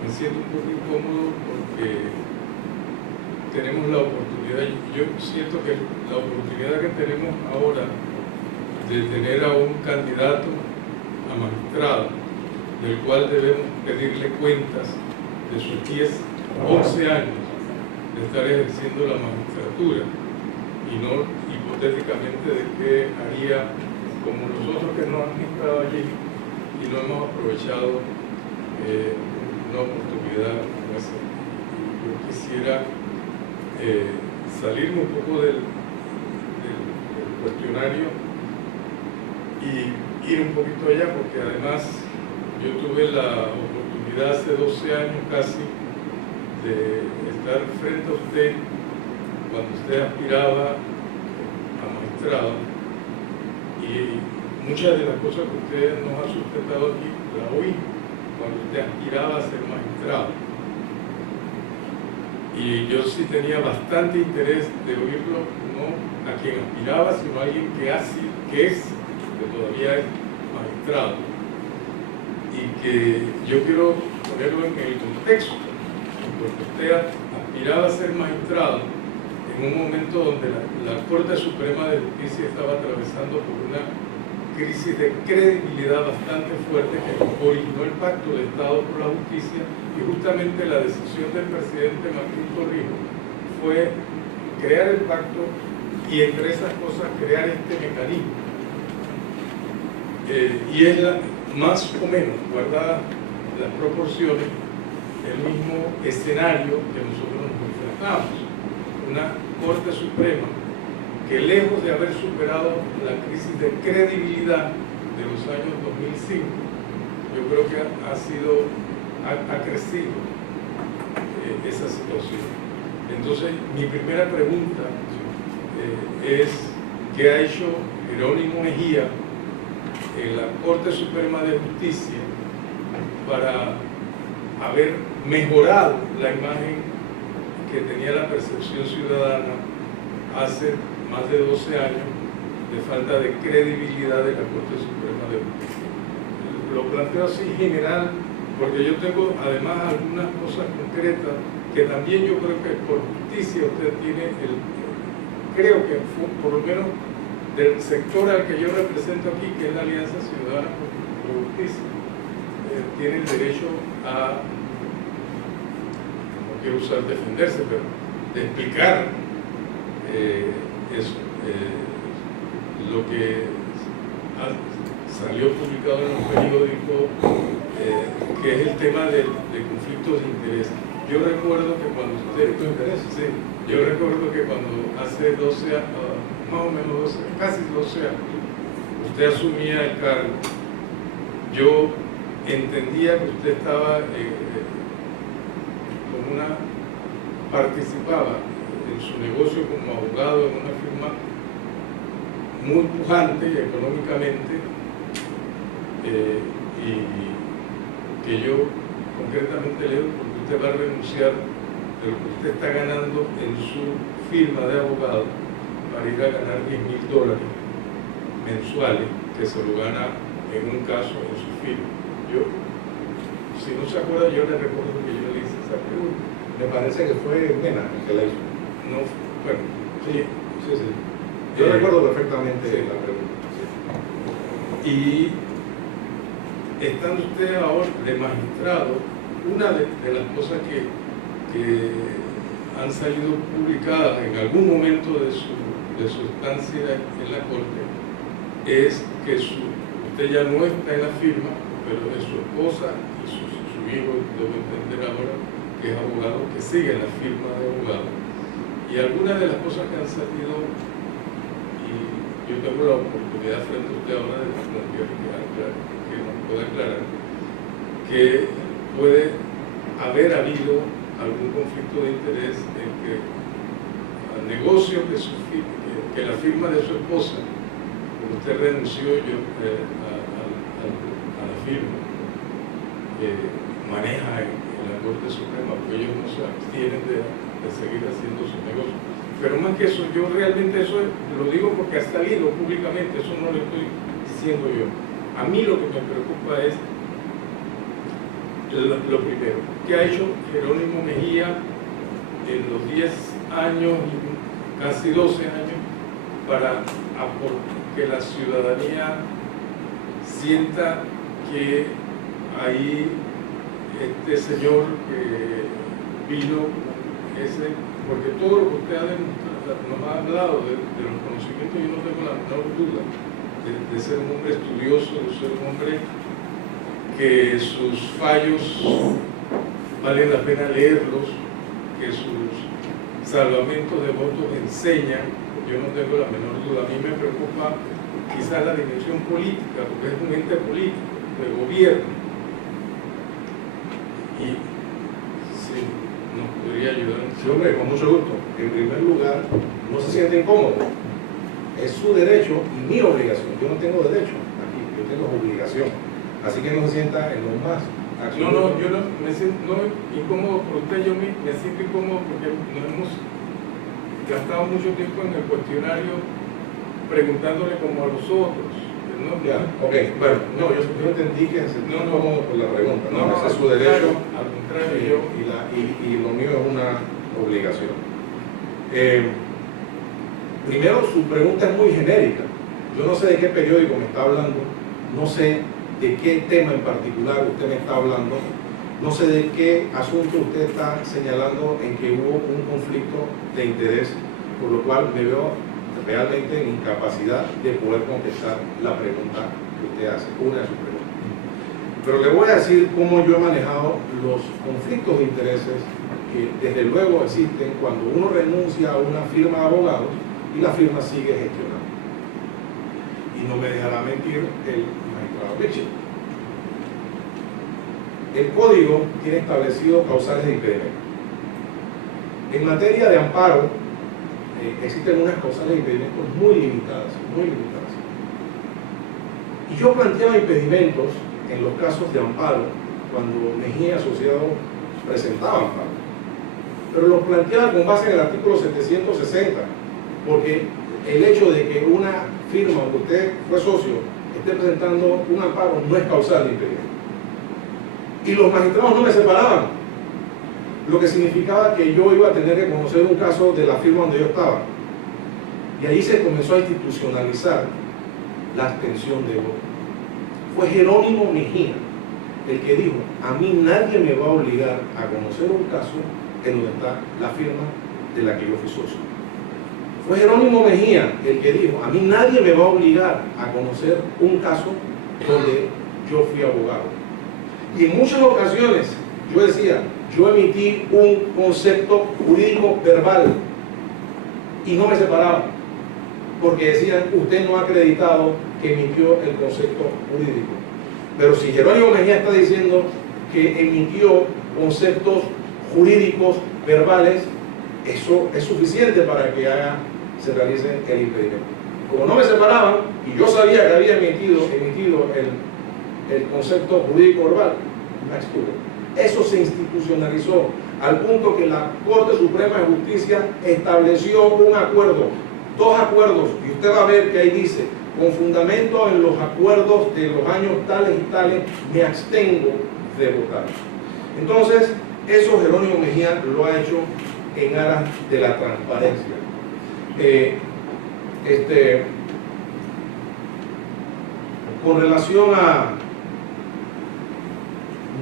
me siento un poco incómodo porque tenemos la oportunidad, yo siento que la oportunidad que tenemos ahora de tener a un candidato a magistrado, del cual debemos pedirle cuentas de sus 11 años de estar ejerciendo la magistratura, y no hipotéticamente de qué haría como nosotros que no hemos estado allí y no hemos aprovechado una oportunidad como esa. Yo quisiera salirme un poco del cuestionario y ir un poquito allá, porque además yo tuve la oportunidad hace 12 años casi de estar frente a usted cuando usted aspiraba a magistrado, y muchas de las cosas que usted nos ha sustentado aquí las oí cuando usted aspiraba a ser magistrado, y yo sí tenía bastante interés de oírlo, no a quien aspiraba, sino a alguien que todavía es magistrado, y que yo quiero ponerlo en el contexto, porque usted aspiraba a ser magistrado en un momento donde la Corte Suprema de Justicia estaba atravesando por una crisis de credibilidad bastante fuerte que originó el Pacto de Estado por la Justicia, y justamente la decisión del presidente Martín Torrijos fue crear el pacto y, entre esas cosas, crear este mecanismo. Y es más o menos, guardadas las proporciones, el mismo escenario que nosotros nos enfrentamos. Una Corte Suprema que, lejos de haber superado la crisis de credibilidad de los años 2005, yo creo que ha crecido esa situación. Entonces, mi primera pregunta es: ¿qué ha hecho Jerónimo Mejía en la Corte Suprema de Justicia para haber mejorado la imagen que tenía la percepción ciudadana hace más de 12 años de falta de credibilidad de la Corte Suprema de Justicia? Lo planteo así general porque yo tengo además algunas cosas concretas que también yo creo que por justicia usted tiene creo que por lo menos del sector al que yo represento aquí, que es la Alianza Ciudadana por Pedro Ortiz, tiene el derecho a, no quiero usar defenderse, pero de explicar eso, lo que salió publicado en un periódico, que es el tema de conflictos de interés. Yo recuerdo que cuando usted, sí, yo recuerdo que cuando hace 12 años, más o menos 12, casi 12 años, usted asumía el cargo, yo entendía que usted estaba participaba en su negocio como abogado en una firma muy pujante económicamente, y que yo concretamente leo porque usted va a renunciar de lo que usted está ganando en su firma de abogado para ir a ganar $10,000 mensuales, que se lo gana en un caso en su firma. Yo, si no se acuerda, yo le recuerdo que yo le hice esa pregunta. Me parece que fue Mena el que la hizo. No, bueno, Sí. Yo recuerdo perfectamente la pregunta. sí. Y estando usted ahora de magistrado, una de las cosas que han salido publicadas en algún momento de su estancia en la Corte es que usted ya no está en la firma, pero de su esposa y su hijo, debo entender ahora, que es abogado, que sigue en la firma de abogado. Y algunas de las cosas que han salido, y yo tengo la oportunidad frente a usted ahora de que nos pueda aclarar, que puede haber habido algún conflicto de interés en que al negocio que la firma de su esposa, como usted renunció a la firma, maneja en la Corte Suprema, porque ellos no se abstienen de seguir haciendo su negocio. Pero más que eso, yo realmente eso lo digo porque ha salido públicamente, eso no lo estoy diciendo yo. A mí lo que me preocupa es lo primero, ¿qué ha hecho Jerónimo Mejía en los 10 años, casi 12 años, para que la ciudadanía sienta que ahí este señor que vino, porque todo lo que usted nos ha hablado de los conocimientos, yo no tengo la menor duda de ser un hombre estudioso, de ser un hombre que sus fallos vale la pena leerlos, que sus salvamentos de votos enseñan, yo no tengo la menor duda. A mí me preocupa quizás la dimensión política, porque es un ente político, de gobierno. Y si nos podría ayudar. Sí, hombre, con mucho gusto. En primer lugar, no se siente incómodo. Es su derecho y mi obligación. Yo no tengo derecho aquí, yo tengo obligación. Así que no se sienta en lo más. No, yo no me siento incómodo por usted, yo me siento incómodo porque nos hemos gastado mucho tiempo en el cuestionario preguntándole como a los otros. ¿No? Ya, ok, bueno, no, yo entendí que se sentía incómodo por la pregunta. No, ese es su derecho. Al contrario, y lo mío es una obligación. Primero, su pregunta es muy genérica. Yo no sé de qué periódico me está hablando, no sé de qué tema en particular usted me está hablando, no sé de qué asunto usted está señalando en que hubo un conflicto de interés, por lo cual me veo realmente en incapacidad de poder contestar la pregunta que usted hace, una de sus preguntas. Pero le voy a decir cómo yo he manejado los conflictos de intereses que desde luego existen cuando uno renuncia a una firma de abogados y la firma sigue gestionando. Y no me dejará mentir el magistrado Richard. El código tiene establecido causales de impedimento. En materia de amparo, existen unas causales de impedimentos muy limitadas, muy limitadas. Y yo planteaba impedimentos en los casos de amparo cuando Mejía Asociado presentaba amparo. Pero los planteaba con base en el artículo 760, porque el hecho de que una firma donde usted fue socio esté presentando un amparo no es causal de impedimento. Y los magistrados no me separaban, lo que significaba que yo iba a tener que conocer un caso de la firma donde yo estaba. Y ahí se comenzó a institucionalizar la abstención de voto. fue Jerónimo Mejía el que dijo: a mí nadie me va a obligar a conocer un caso en donde está la firma de la que yo fui socio. Fue Jerónimo Mejía el que dijo: a mí nadie me va a obligar a conocer un caso donde yo fui abogado. Y en muchas ocasiones yo decía: yo emití un concepto jurídico verbal y no me separaba, porque decían: usted no ha acreditado que emitió el concepto jurídico. Pero si Jerónimo Mejía está diciendo que emitió conceptos jurídicos verbales, eso es suficiente para que se realice el impedimento. Como no me separaban y yo sabía que había emitido el concepto jurídico verbal, me abstuve. Eso se institucionalizó al punto que la Corte Suprema de Justicia estableció un acuerdo, 2 acuerdos, y usted va a ver que ahí dice: con fundamento en los acuerdos de los años tales y tales, me abstengo de votar. Entonces, eso Jerónimo Mejía lo ha hecho en aras de la transparencia. Con relación a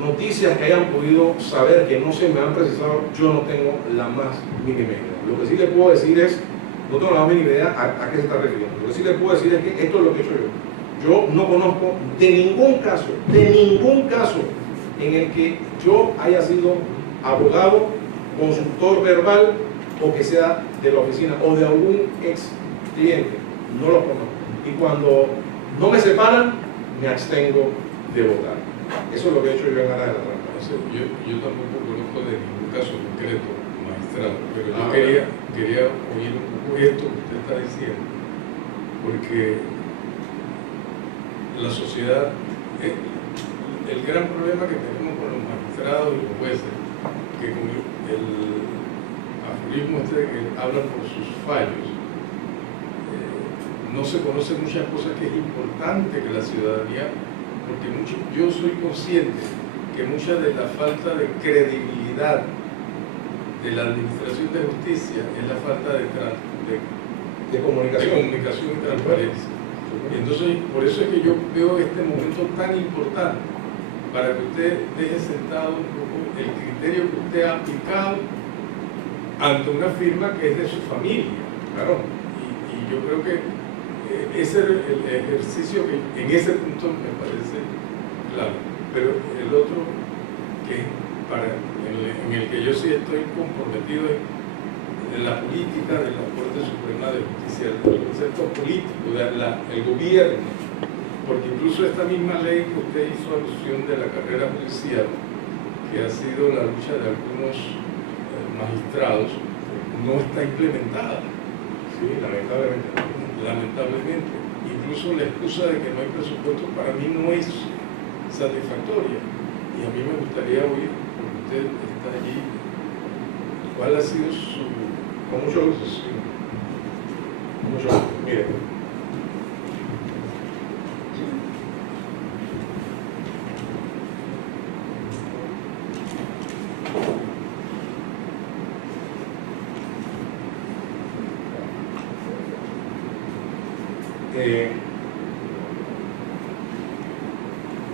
noticias que hayan podido saber que no se me han precisado, yo no tengo la más mínima idea. Lo que sí le puedo decir es, no tengo la más mínima idea a qué se está refiriendo. Lo que sí le puedo decir es que esto es lo que he hecho yo. Yo no conozco de ningún caso en el que yo haya sido abogado, consultor verbal, o que sea de la oficina o de algún ex cliente. No lo conozco. Y cuando no me separan, me abstengo de votar. Eso es lo que he hecho yo en aras de la transparencia. Yo tampoco conozco de ningún caso concreto, magistrado, pero yo quería oír un poco esto que usted está diciendo, porque la sociedad, el gran problema que tenemos con los magistrados y los jueces, que con el aforismo este que hablan por sus fallos, no se conocen muchas cosas que es importante que la ciudadanía, porque yo soy consciente que mucha de la falta de credibilidad de la administración de justicia es la falta de comunicación y transparencia. Entonces, por eso es que yo veo este momento tan importante, para que usted deje sentado un poco el criterio que usted ha aplicado ante una firma que es de su familia. Claro. Y yo creo que ese es el ejercicio que en ese punto me parece claro. Pero el otro, que en el que yo sí estoy comprometido, es en la política de la Corte Suprema de Justicia, el concepto político, el gobierno, porque incluso esta misma ley que usted hizo alusión de la carrera judicial, que ha sido la lucha de algunos magistrados, no está implementada. Sí, lamentablemente. Incluso la excusa de que no hay presupuesto para mí no es satisfactoria. Y a mí me gustaría oír, porque usted está allí, cuál ha sido su... Con mucho gusto, sí. Con mucho gusto. Mire.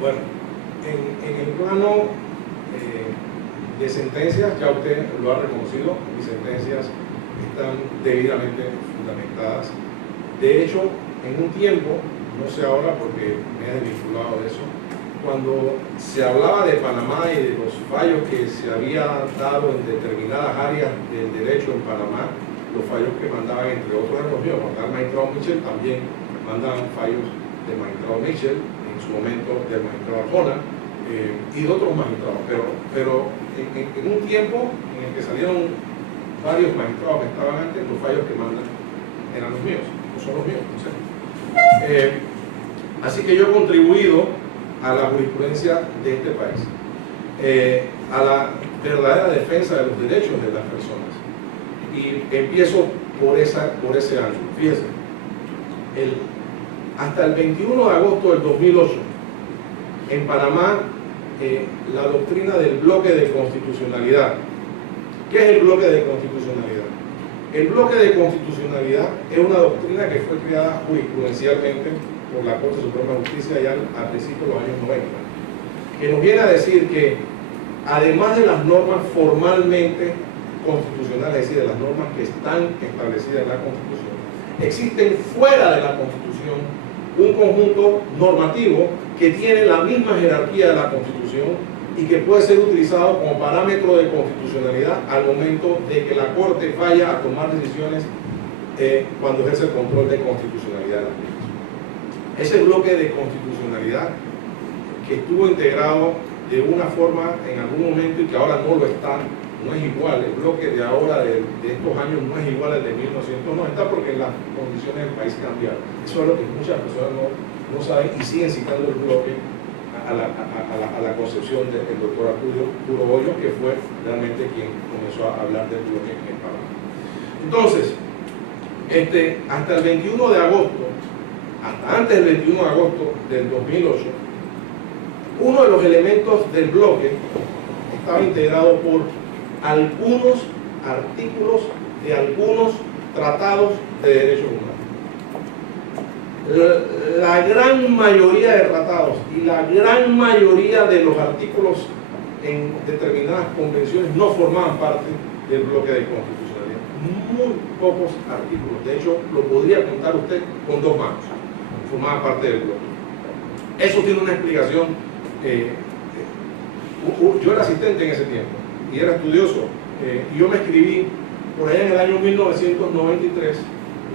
Bueno, en el plano de sentencias, ya usted lo ha reconocido, mis sentencias están debidamente fundamentadas. De hecho, en un tiempo, no sé ahora porque me he desvinculado de eso, cuando se hablaba de Panamá y de los fallos que se había dado en determinadas áreas del derecho en Panamá, los fallos que mandaban, entre otros de los míos, el magistrado Mitchell, también mandaban fallos del magistrado Mitchell, en su momento del magistrado Arjona, y de otros magistrados, pero en un tiempo en el que salieron varios magistrados que estaban antes, los fallos que mandan eran los míos, no son los míos, no sé. Así que yo he contribuido a la jurisprudencia de este país, a la verdadera defensa de los derechos de las personas. Y empiezo por ese año. Fíjense, hasta el 21 de agosto del 2008, en Panamá, la doctrina del bloque de constitucionalidad. ¿Qué es el bloque de constitucionalidad? El bloque de constitucionalidad es una doctrina que fue creada jurisprudencialmente por la Corte Suprema de Justicia ya al principio de los años 90, que nos viene a decir que además de las normas formalmente constitucionales, es decir, de las normas que están establecidas en la Constitución, existen fuera de la Constitución un conjunto normativo que tiene la misma jerarquía de la Constitución y que puede ser utilizado como parámetro de constitucionalidad al momento de que la Corte vaya a tomar decisiones cuando ejerce el control de constitucionalidad de las leyes. Ese bloque de constitucionalidad que estuvo integrado de una forma en algún momento y que ahora no lo está, no es igual, el bloque de ahora, de estos años, no es igual al de 1990 porque las condiciones del país cambiaron. Eso es lo que muchas personas no saben y siguen citando el bloque a la concepción del doctor Arturo Hoyos, que fue realmente quien comenzó a hablar del bloque en Panamá. Entonces, hasta el 21 de agosto, hasta antes del 21 de agosto del 2008, uno de los elementos del bloque estaba integrado por algunos artículos de algunos tratados de derechos humanos. La gran mayoría de tratados y la gran mayoría de los artículos en determinadas convenciones no formaban parte del bloque de constitucionalidad. Muy pocos artículos, de hecho lo podría contar usted con dos manos, formaban parte del bloque. Eso tiene una explicación. Yo era asistente en ese tiempo y era estudioso, y yo me escribí por allá en el año 1993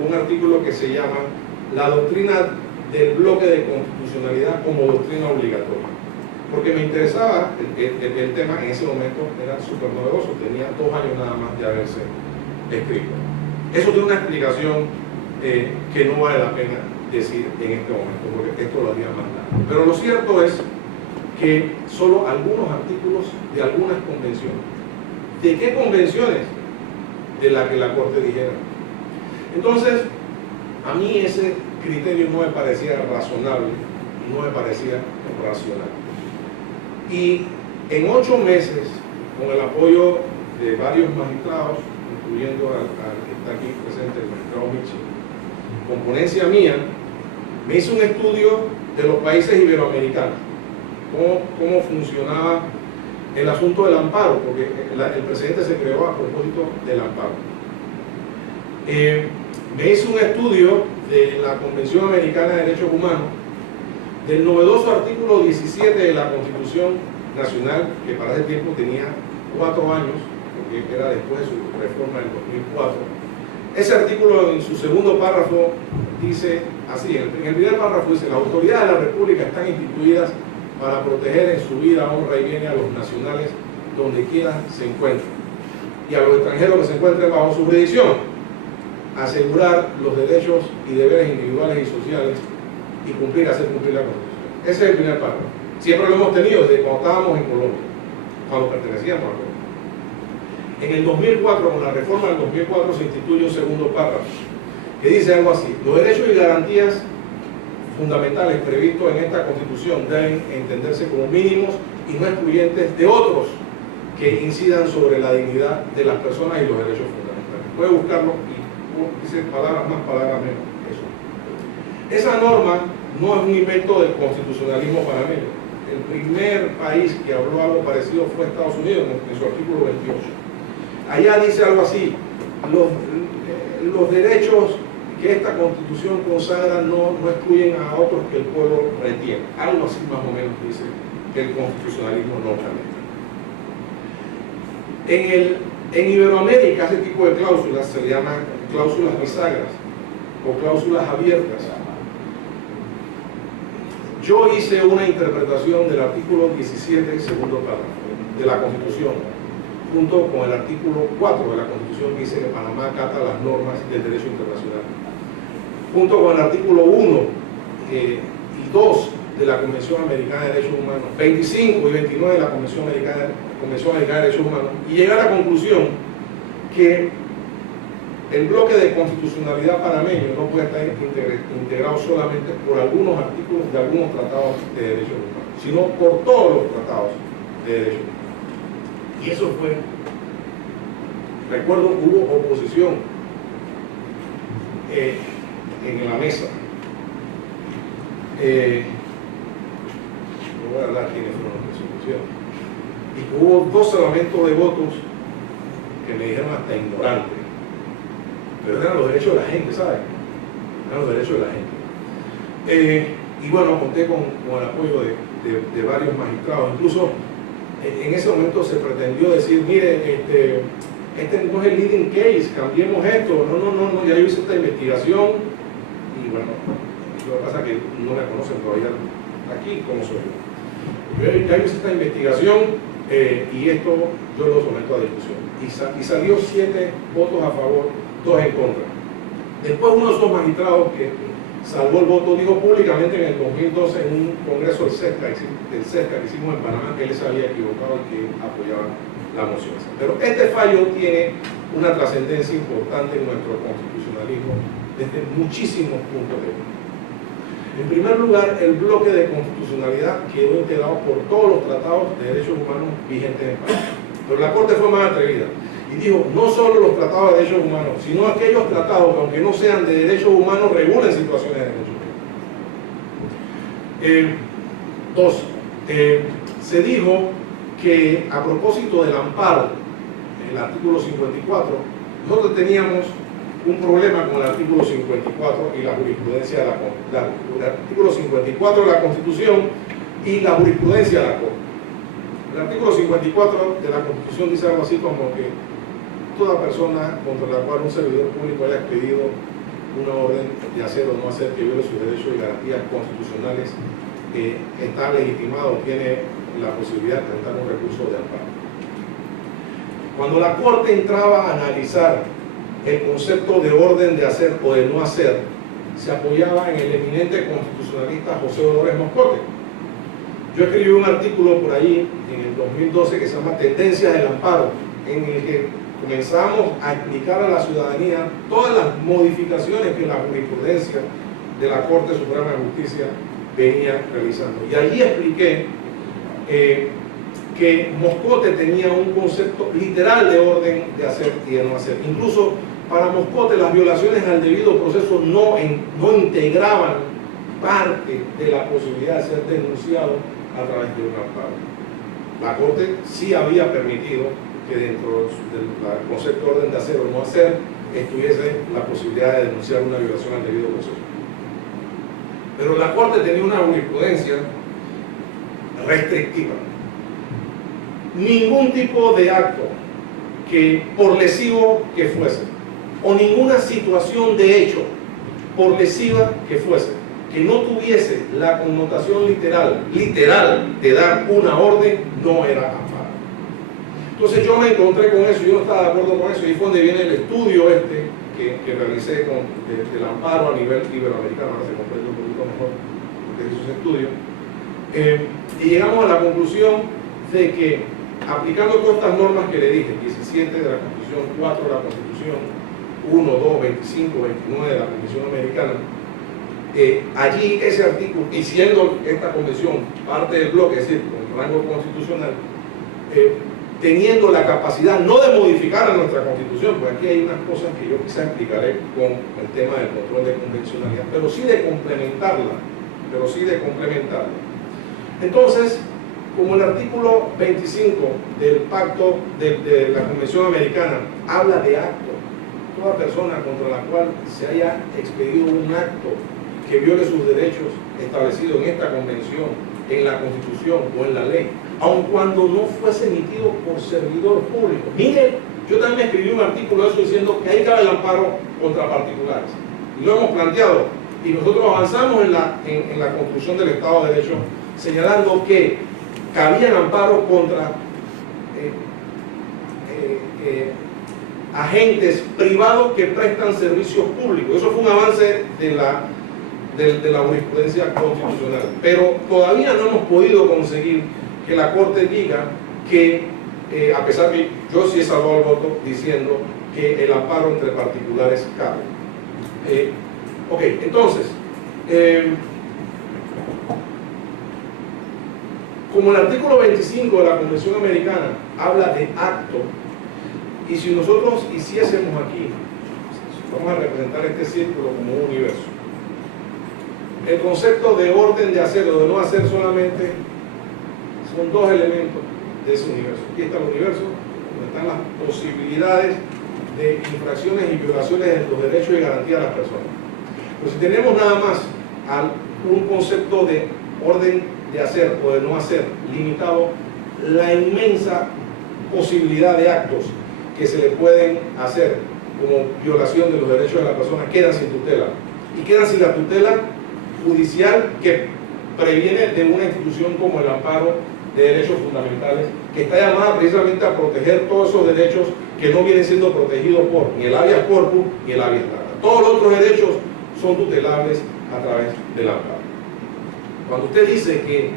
un artículo que se llama La doctrina del bloque de constitucionalidad como doctrina obligatoria, porque me interesaba el tema. En ese momento era súper novedoso, tenía 2 años nada más de haberse escrito. Eso tiene una explicación que no vale la pena decir en este momento, porque esto lo haría más largo. Pero lo cierto es que solo algunos artículos de algunas convenciones. ¿De qué convenciones? De la que la Corte dijera. Entonces, a mí ese criterio no me parecía razonable, no me parecía racional. Y en 8 meses, con el apoyo de varios magistrados, incluyendo al que está aquí presente, el magistrado Michi, con ponencia mía, me hice un estudio de los países iberoamericanos, cómo funcionaba el asunto del amparo, porque el precedente se creó a propósito del amparo. Me hice un estudio de la Convención Americana de Derechos Humanos, del novedoso artículo 17 de la Constitución Nacional, que para ese tiempo tenía 4 años, porque era después de su reforma en 2004. Ese artículo, en su segundo párrafo, dice así, en el primer párrafo dice: las autoridades de la República están instituidas para proteger en su vida, honra y bien a los nacionales donde quiera se encuentren, y a los extranjeros que se encuentren bajo su jurisdicción, asegurar los derechos y deberes individuales y sociales y hacer cumplir la Constitución. Ese es el primer párrafo. Siempre lo hemos tenido desde cuando estábamos en Colombia, cuando pertenecíamos a Colombia. En el 2004, con la reforma del 2004, se instituye un segundo párrafo que dice algo así: los derechos y garantías fundamentales previstos en esta Constitución deben entenderse como mínimos y no excluyentes de otros que incidan sobre la dignidad de las personas y los derechos fundamentales. Puede buscarlo y dice palabras más, palabras menos. Eso. Esa norma no es un invento del constitucionalismo panameño. El primer país que habló algo parecido fue Estados Unidos, en su artículo 28. Allá dice algo así: los derechos que esta Constitución consagra no excluyen a otros que el pueblo retiene. Algo así más o menos dice el constitucionalismo norteamericano. En Iberoamérica, ese tipo de cláusulas se le llaman cláusulas bisagras o cláusulas abiertas. Yo hice una interpretación del artículo 17, segundo párrafo, de la Constitución, junto con el artículo 4 de la Constitución, que dice que Panamá acata las normas del derecho internacional, junto con el artículo 1 y 2 de la Convención Americana de Derechos Humanos, 25 y 29 de la Convención Americana de Derechos Humanos, y llegar a la conclusión que el bloque de constitucionalidad panameño no puede estar integrado solamente por algunos artículos de algunos tratados de derechos humanos, sino por todos los tratados de derechos humanos. Y eso fue, recuerdo, hubo oposición en la mesa. no voy a hablar quiénes fueron los que se opusieron. Y hubo 2 salvamentos de votos que me dijeron hasta ignorantes. Pero eran los derechos de la gente, ¿sabes? Eran los derechos de la gente. Y bueno, conté con el apoyo de varios magistrados. Incluso en ese momento se pretendió decir, mire, este no es el leading case, cambiemos esto. No, ya yo hice esta investigación. Y bueno, lo que pasa es que no me conocen todavía aquí como soy yo. Ya hice esta investigación y esto yo lo someto a discusión. Y salió 7 votos a favor, 2 en contra. Después uno de esos magistrados que salvó el voto dijo públicamente en el 2012 en un congreso del CESCA que hicimos en Panamá que él se había equivocado y que apoyaba la moción. Pero este fallo tiene una trascendencia importante en nuestro constitucionalismo desde muchísimos puntos de vista. En primer lugar, el bloque de constitucionalidad quedó integrado por todos los tratados de derechos humanos vigentes en España. Pero la Corte fue más atrevida y dijo, no solo los tratados de derechos humanos, sino aquellos tratados que, aunque no sean de derechos humanos, regulen situaciones de derechos humanos. Se dijo que a propósito del amparo, el artículo 54, nosotros teníamos un problema con el artículo 54 y la jurisprudencia de el artículo 54 de la Constitución y la jurisprudencia de la Corte. El artículo 54 de la Constitución dice algo así como que toda persona contra la cual un servidor público haya expedido una orden de hacer o no hacer que viole sus derechos y garantías constitucionales está legitimado, tiene la posibilidad de presentar un recurso de amparo. Cuando la Corte entraba a analizar el concepto de orden de hacer o de no hacer, se apoyaba en el eminente constitucionalista José Dolores Moscote. Yo escribí un artículo por ahí en el 2012 que se llama Tendencias del Amparo, en el que comenzamos a explicar a la ciudadanía todas las modificaciones que la jurisprudencia de la Corte Suprema de Justicia venía realizando. Y allí expliqué que Moscote tenía un concepto literal de orden de hacer y de no hacer. Incluso para Moscote las violaciones al debido proceso no integraban parte de la posibilidad de ser denunciado a través de un amparo. La Corte sí había permitido que dentro del concepto de orden de hacer o no hacer estuviese la posibilidad de denunciar una violación al debido proceso. Pero la Corte tenía una jurisprudencia restrictiva. Ningún tipo de acto que, por lesivo que fuese, o ninguna situación de hecho, por lesiva que fuese, que no tuviese la connotación literal de dar una orden, no era amparo. Entonces yo me encontré con eso, yo no estaba de acuerdo con eso, y fue donde viene el estudio que realicé del amparo a nivel iberoamericano. Ahora se comprende un poquito mejor lo que hizo ese estudio. Y llegamos a la conclusión de que, aplicando todas estas normas que le dije, 17 de la Constitución, 4 de la Constitución, 1, 2, 25, 29 de la Convención Americana, allí ese artículo, y siendo esta convención parte del bloque, es decir, con rango constitucional, teniendo la capacidad no de modificar a nuestra Constitución, porque aquí hay unas cosas que yo quizá explicaré con el tema del control de convencionalidad, pero sí de complementarla, Entonces, como el artículo 25 del pacto de la Convención Americana habla de acto, toda persona contra la cual se haya expedido un acto que viole sus derechos establecidos en esta convención, en la Constitución o en la ley, aun cuando no fuese emitido por servidor público. Mire, yo también escribí un artículo de eso diciendo que ahí cabe el amparo contra particulares. Y lo hemos planteado. Y nosotros avanzamos en la construcción del Estado de Derecho, señalando que cabían amparos contra agentes privados que prestan servicios públicos. Eso fue un avance de la jurisprudencia constitucional. Pero todavía no hemos podido conseguir que la Corte diga que, a pesar que yo sí he salvado el voto diciendo que el amparo entre particulares cabe. Ok, entonces, como el artículo 25 de la Convención Americana habla de acto, y si nosotros hiciésemos aquí, vamos a representar este círculo como un universo. El concepto de orden de hacer o de no hacer solamente son dos elementos de ese universo. Aquí está el universo donde están las posibilidades de infracciones y violaciones de los derechos y garantías de las personas. Pero si tenemos nada más un concepto de orden de hacer o de no hacer limitado, la inmensa posibilidad de actos que se le pueden hacer como violación de los derechos de la persona quedan sin tutela, y quedan sin la tutela judicial que previene de una institución como el amparo de derechos fundamentales, que está llamada precisamente a proteger todos esos derechos que no vienen siendo protegidos por ni el habeas corpus ni el habeas data. Todos los otros derechos son tutelables a través del amparo. Cuando usted dice que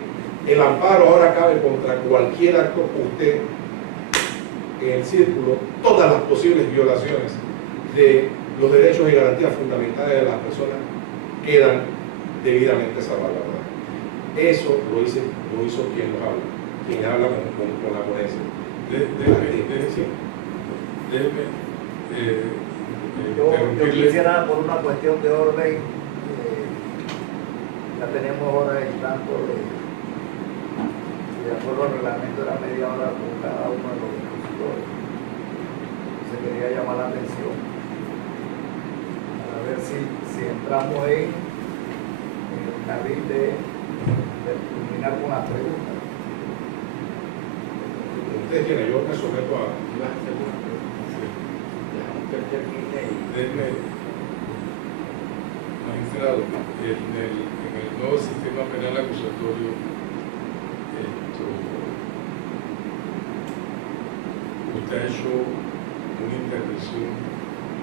el amparo ahora cabe contra cualquier acto, usted en el círculo todas las posibles violaciones de los derechos y garantías fundamentales de las personas quedan debidamente salvaguardadas. Eso lo hizo quien nos habla, quien habla con la ponencia. Yo quisiera, por una cuestión de orden, ya tenemos ahora el tanto de acuerdo al reglamento de la media hora con cada uno de los expositores. Se quería llamar la atención a ver si entramos en el carril de terminar con las preguntas. Usted tiene, yo me someto a... Magistrado, en el nuevo sistema penal acusatorio, usted ha hecho una intervención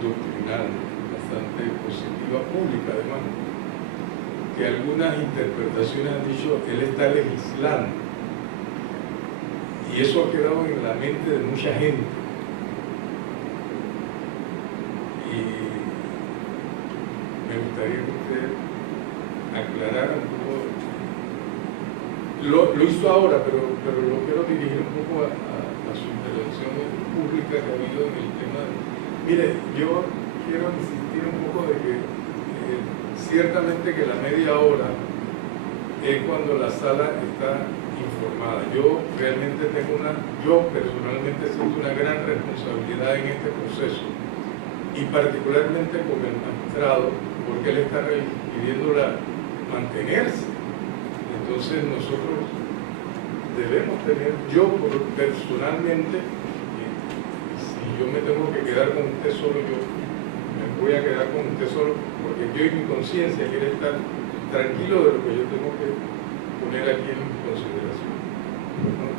doctrinal bastante positiva, pública además, que algunas interpretaciones han dicho él está legislando, y eso ha quedado en la mente de mucha gente. Me gustaría que usted aclarara un poco. Lo hizo ahora, pero lo quiero dirigir un poco a su intervención pública que ha habido en el tema. Mire, yo quiero insistir un poco de que ciertamente que la media hora es cuando la sala está informada. Yo realmente yo personalmente siento una gran responsabilidad en este proceso, y particularmente con el magistrado, porque él está pidiéndola mantenerse. Entonces nosotros debemos tener, yo personalmente, si yo me tengo que quedar con usted solo, yo me voy a quedar con usted solo, porque yo y mi conciencia quiere estar tranquilo de lo que yo tengo que poner aquí en consideración. ¿No?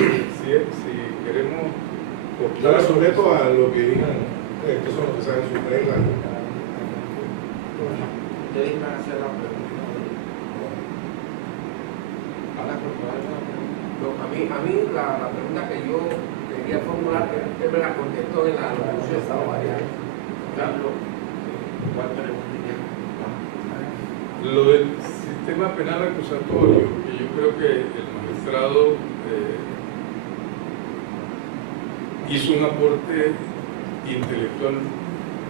Si queremos... Yo me someto a lo que digan, estos son los que saben sus reglas. Ustedes van a hacer la pregunta. A mí la pregunta que yo quería formular, que usted me la contestó en la locución, ¿Cuál pregunta? Lo del sistema penal acusatorio, que yo creo que el magistrado hizo un aporte intelectual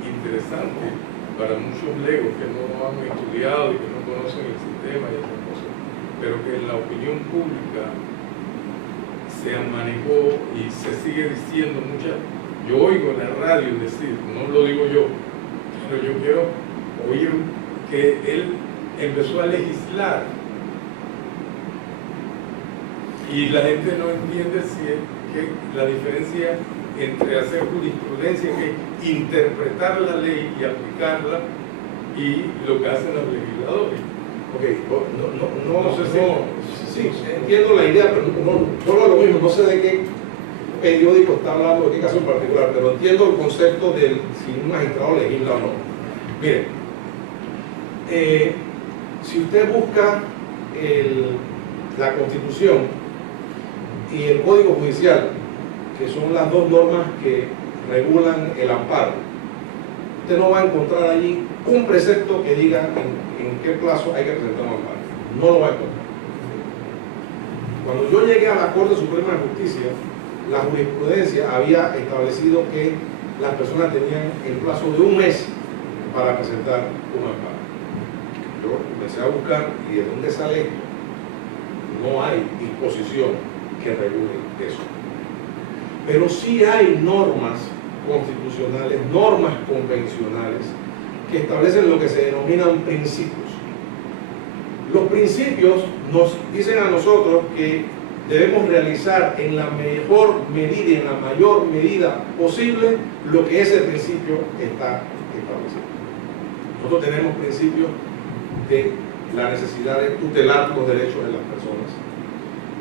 interesante para muchos legos que no han estudiado y que no conocen el sistema y esas cosas, pero que en la opinión pública se manejó y se sigue diciendo muchas. Yo oigo en la radio decir, no lo digo yo, pero yo quiero oír que él empezó a legislar y la gente no entiende que la diferencia entre hacer jurisprudencia, que es interpretar la ley y aplicarla, y lo que hacen los legisladores. Ok, no sé si entiendo la idea, pero no lo mismo, no sé de qué periódico está hablando, de qué caso en particular, pero entiendo el concepto de si un magistrado legisla o no. Miren, si usted busca la Constitución y el Código Judicial, que son las dos normas que regulan el amparo, usted no va a encontrar allí un precepto que diga en qué plazo hay que presentar un amparo. No lo va a encontrar. Cuando yo llegué a la Corte Suprema de Justicia, la jurisprudencia había establecido que las personas tenían el plazo de un mes para presentar un amparo. Yo me comencé a buscar y de dónde sale esto, no hay disposición que regule eso. Pero sí hay normas constitucionales, normas convencionales que establecen lo que se denominan principios. Los principios nos dicen a nosotros que debemos realizar en la mejor medida y en la mayor medida posible lo que ese principio está establecido. Nosotros tenemos principios de la necesidad de tutelar los derechos de las personas.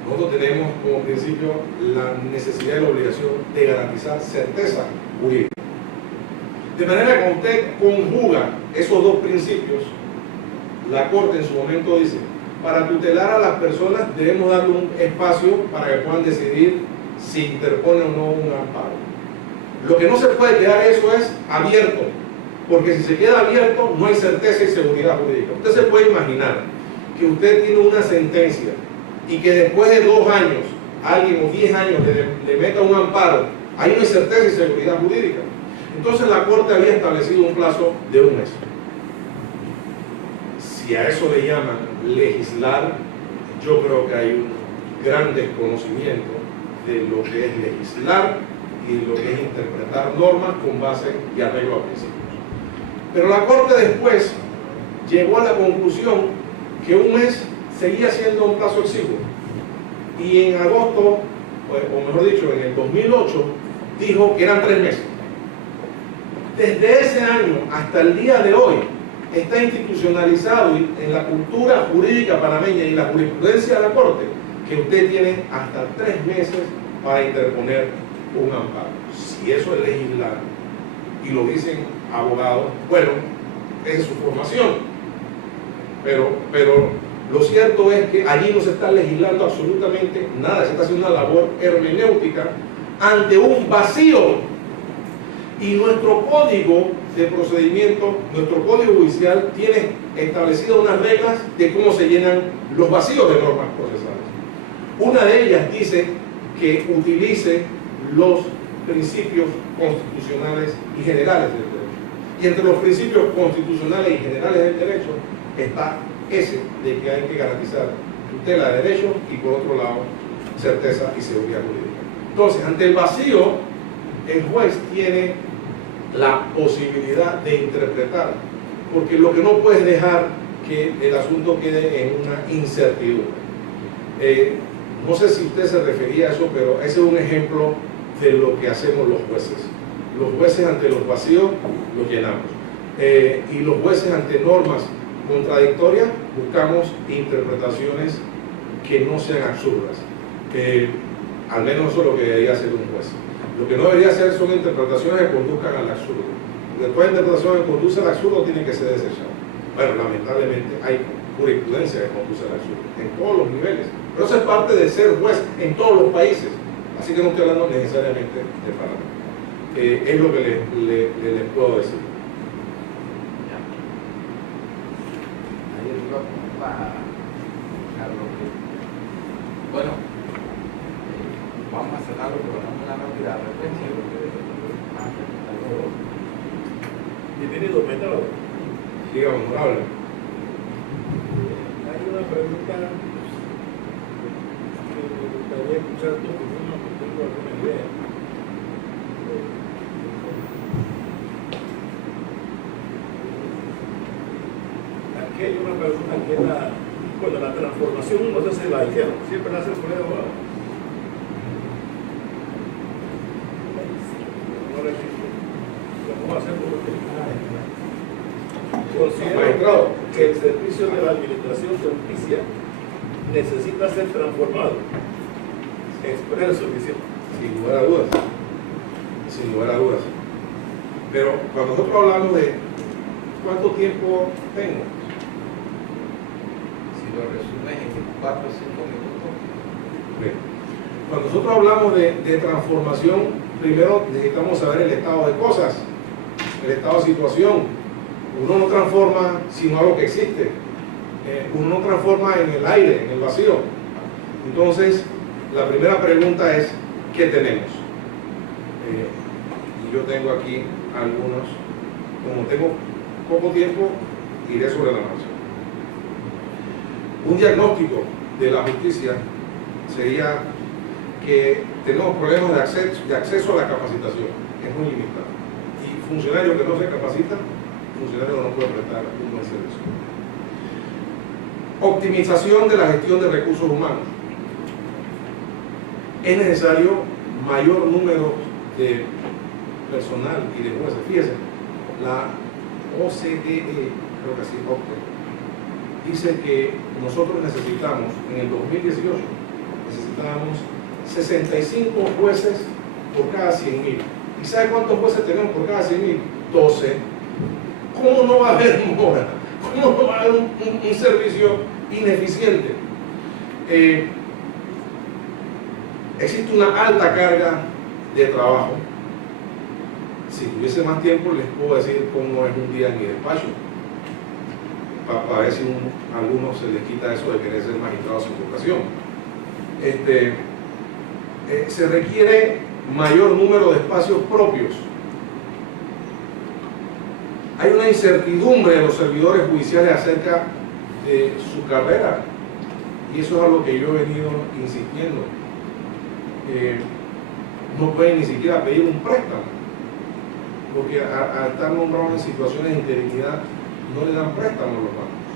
Nosotros tenemos como principio la necesidad y la obligación de garantizar certeza jurídica. De manera que usted conjuga esos dos principios, la Corte en su momento dice, para tutelar a las personas debemos darle un espacio para que puedan decidir si interpone o no un amparo. Lo que no se puede quedar eso es abierto, porque si se queda abierto no hay certeza y seguridad jurídica. Usted se puede imaginar que usted tiene una sentencia y que después de 2 años, alguien o 10 años le meta un amparo, ahí no hay certeza y seguridad jurídica. Entonces la Corte había establecido un plazo de 1 mes. Si a eso le llaman legislar, yo creo que hay un gran desconocimiento de lo que es legislar y de lo que es interpretar normas con base y arreglo a principios. Pero la Corte después llegó a la conclusión que 1 mes seguía siendo un plazo exiguo. Y en agosto, o mejor dicho, en el 2008, dijo que eran 3 meses. Desde ese año hasta el día de hoy, está institucionalizado en la cultura jurídica panameña y en la jurisprudencia de la Corte que usted tiene hasta 3 meses para interponer un amparo. Si eso es legislar, y lo dicen abogados, bueno, es su formación, pero lo cierto es que allí no se está legislando absolutamente nada, se está haciendo una labor hermenéutica ante un vacío. Y nuestro código de procedimiento, nuestro código judicial tiene establecidas unas reglas de cómo se llenan los vacíos de normas procesales. Una de ellas dice que utilice los principios constitucionales y generales del derecho. Y entre los principios constitucionales y generales del derecho está ese de que hay que garantizar tutela de derechos y por otro lado certeza y seguridad jurídica. Entonces, ante el vacío, el juez tiene la posibilidad de interpretar, porque lo que no puedes dejar que el asunto quede en una incertidumbre. No sé si usted se refería a eso, pero ese es un ejemplo de lo que hacemos los jueces. Los jueces ante los vacíos los llenamos, y los jueces ante normas contradictorias buscamos interpretaciones que no sean absurdas. Al menos eso es lo que debería hacer un juez. Lo que no debería hacer son interpretaciones que conduzcan al absurdo. Porque toda interpretación que conduce al absurdo tiene que ser desechada. Bueno, lamentablemente hay jurisprudencia que conduce al absurdo en todos los niveles. Pero eso es parte de ser juez en todos los países. Así que no estoy hablando necesariamente de Panamá. Es lo que les puedo decir. Ayer iba a preguntar a lo que, bueno, vamos a cerrarlo, pero damos una rápida referencia. Bienvenido, Metro. Diga, honorable. Hay una pregunta que me gustaría escuchar tu opinión, porque tengo alguna idea. Aquí hay una pregunta que es la transformación, no sé si la dijeron, siempre la hace el colega abogado. Considero que el servicio de la administración de justicia necesita ser transformado. Expreso, dice. Sin lugar a dudas. Sin lugar a dudas. Pero cuando nosotros hablamos de cuánto tiempo tengo, Si lo resumes en 4 o 5 minutos. bien. Cuando nosotros hablamos de transformación, primero necesitamos saber el estado de cosas, el estado de situación. Uno no transforma sino algo que existe. Uno no transforma en el aire, en el vacío. Entonces, la primera pregunta es, ¿qué tenemos? Y yo tengo aquí algunos. Como tengo poco tiempo, iré sobre la marcha. Un diagnóstico de la justicia sería que tenemos problemas de acceso a la capacitación, es muy limitado. Y funcionario que no se capacita, funcionario no puede prestar un buen servicio. Optimización de la gestión de recursos humanos. Es necesario mayor número de personal y de jueces. Fíjense, la OCDE, creo que así, dice que nosotros necesitamos, en el 2018, necesitábamos 65 jueces por cada 100.000. ¿Y sabe cuántos jueces tenemos por cada 100.000? 12. ¿Cómo no va a haber mora? ¿Cómo no va a haber un servicio ineficiente? Existe una alta carga de trabajo. Si tuviese más tiempo, les puedo decir cómo es un día en mi despacho. Para ver si a algunos se les quita eso de querer ser magistrado sin vocación. Se requiere mayor número de espacios propios. Hay una incertidumbre de los servidores judiciales acerca de su carrera, y eso es algo que yo he venido insistiendo. No pueden ni siquiera pedir un préstamo, porque al estar nombrados en situaciones de interinidad no le dan préstamo a los bancos.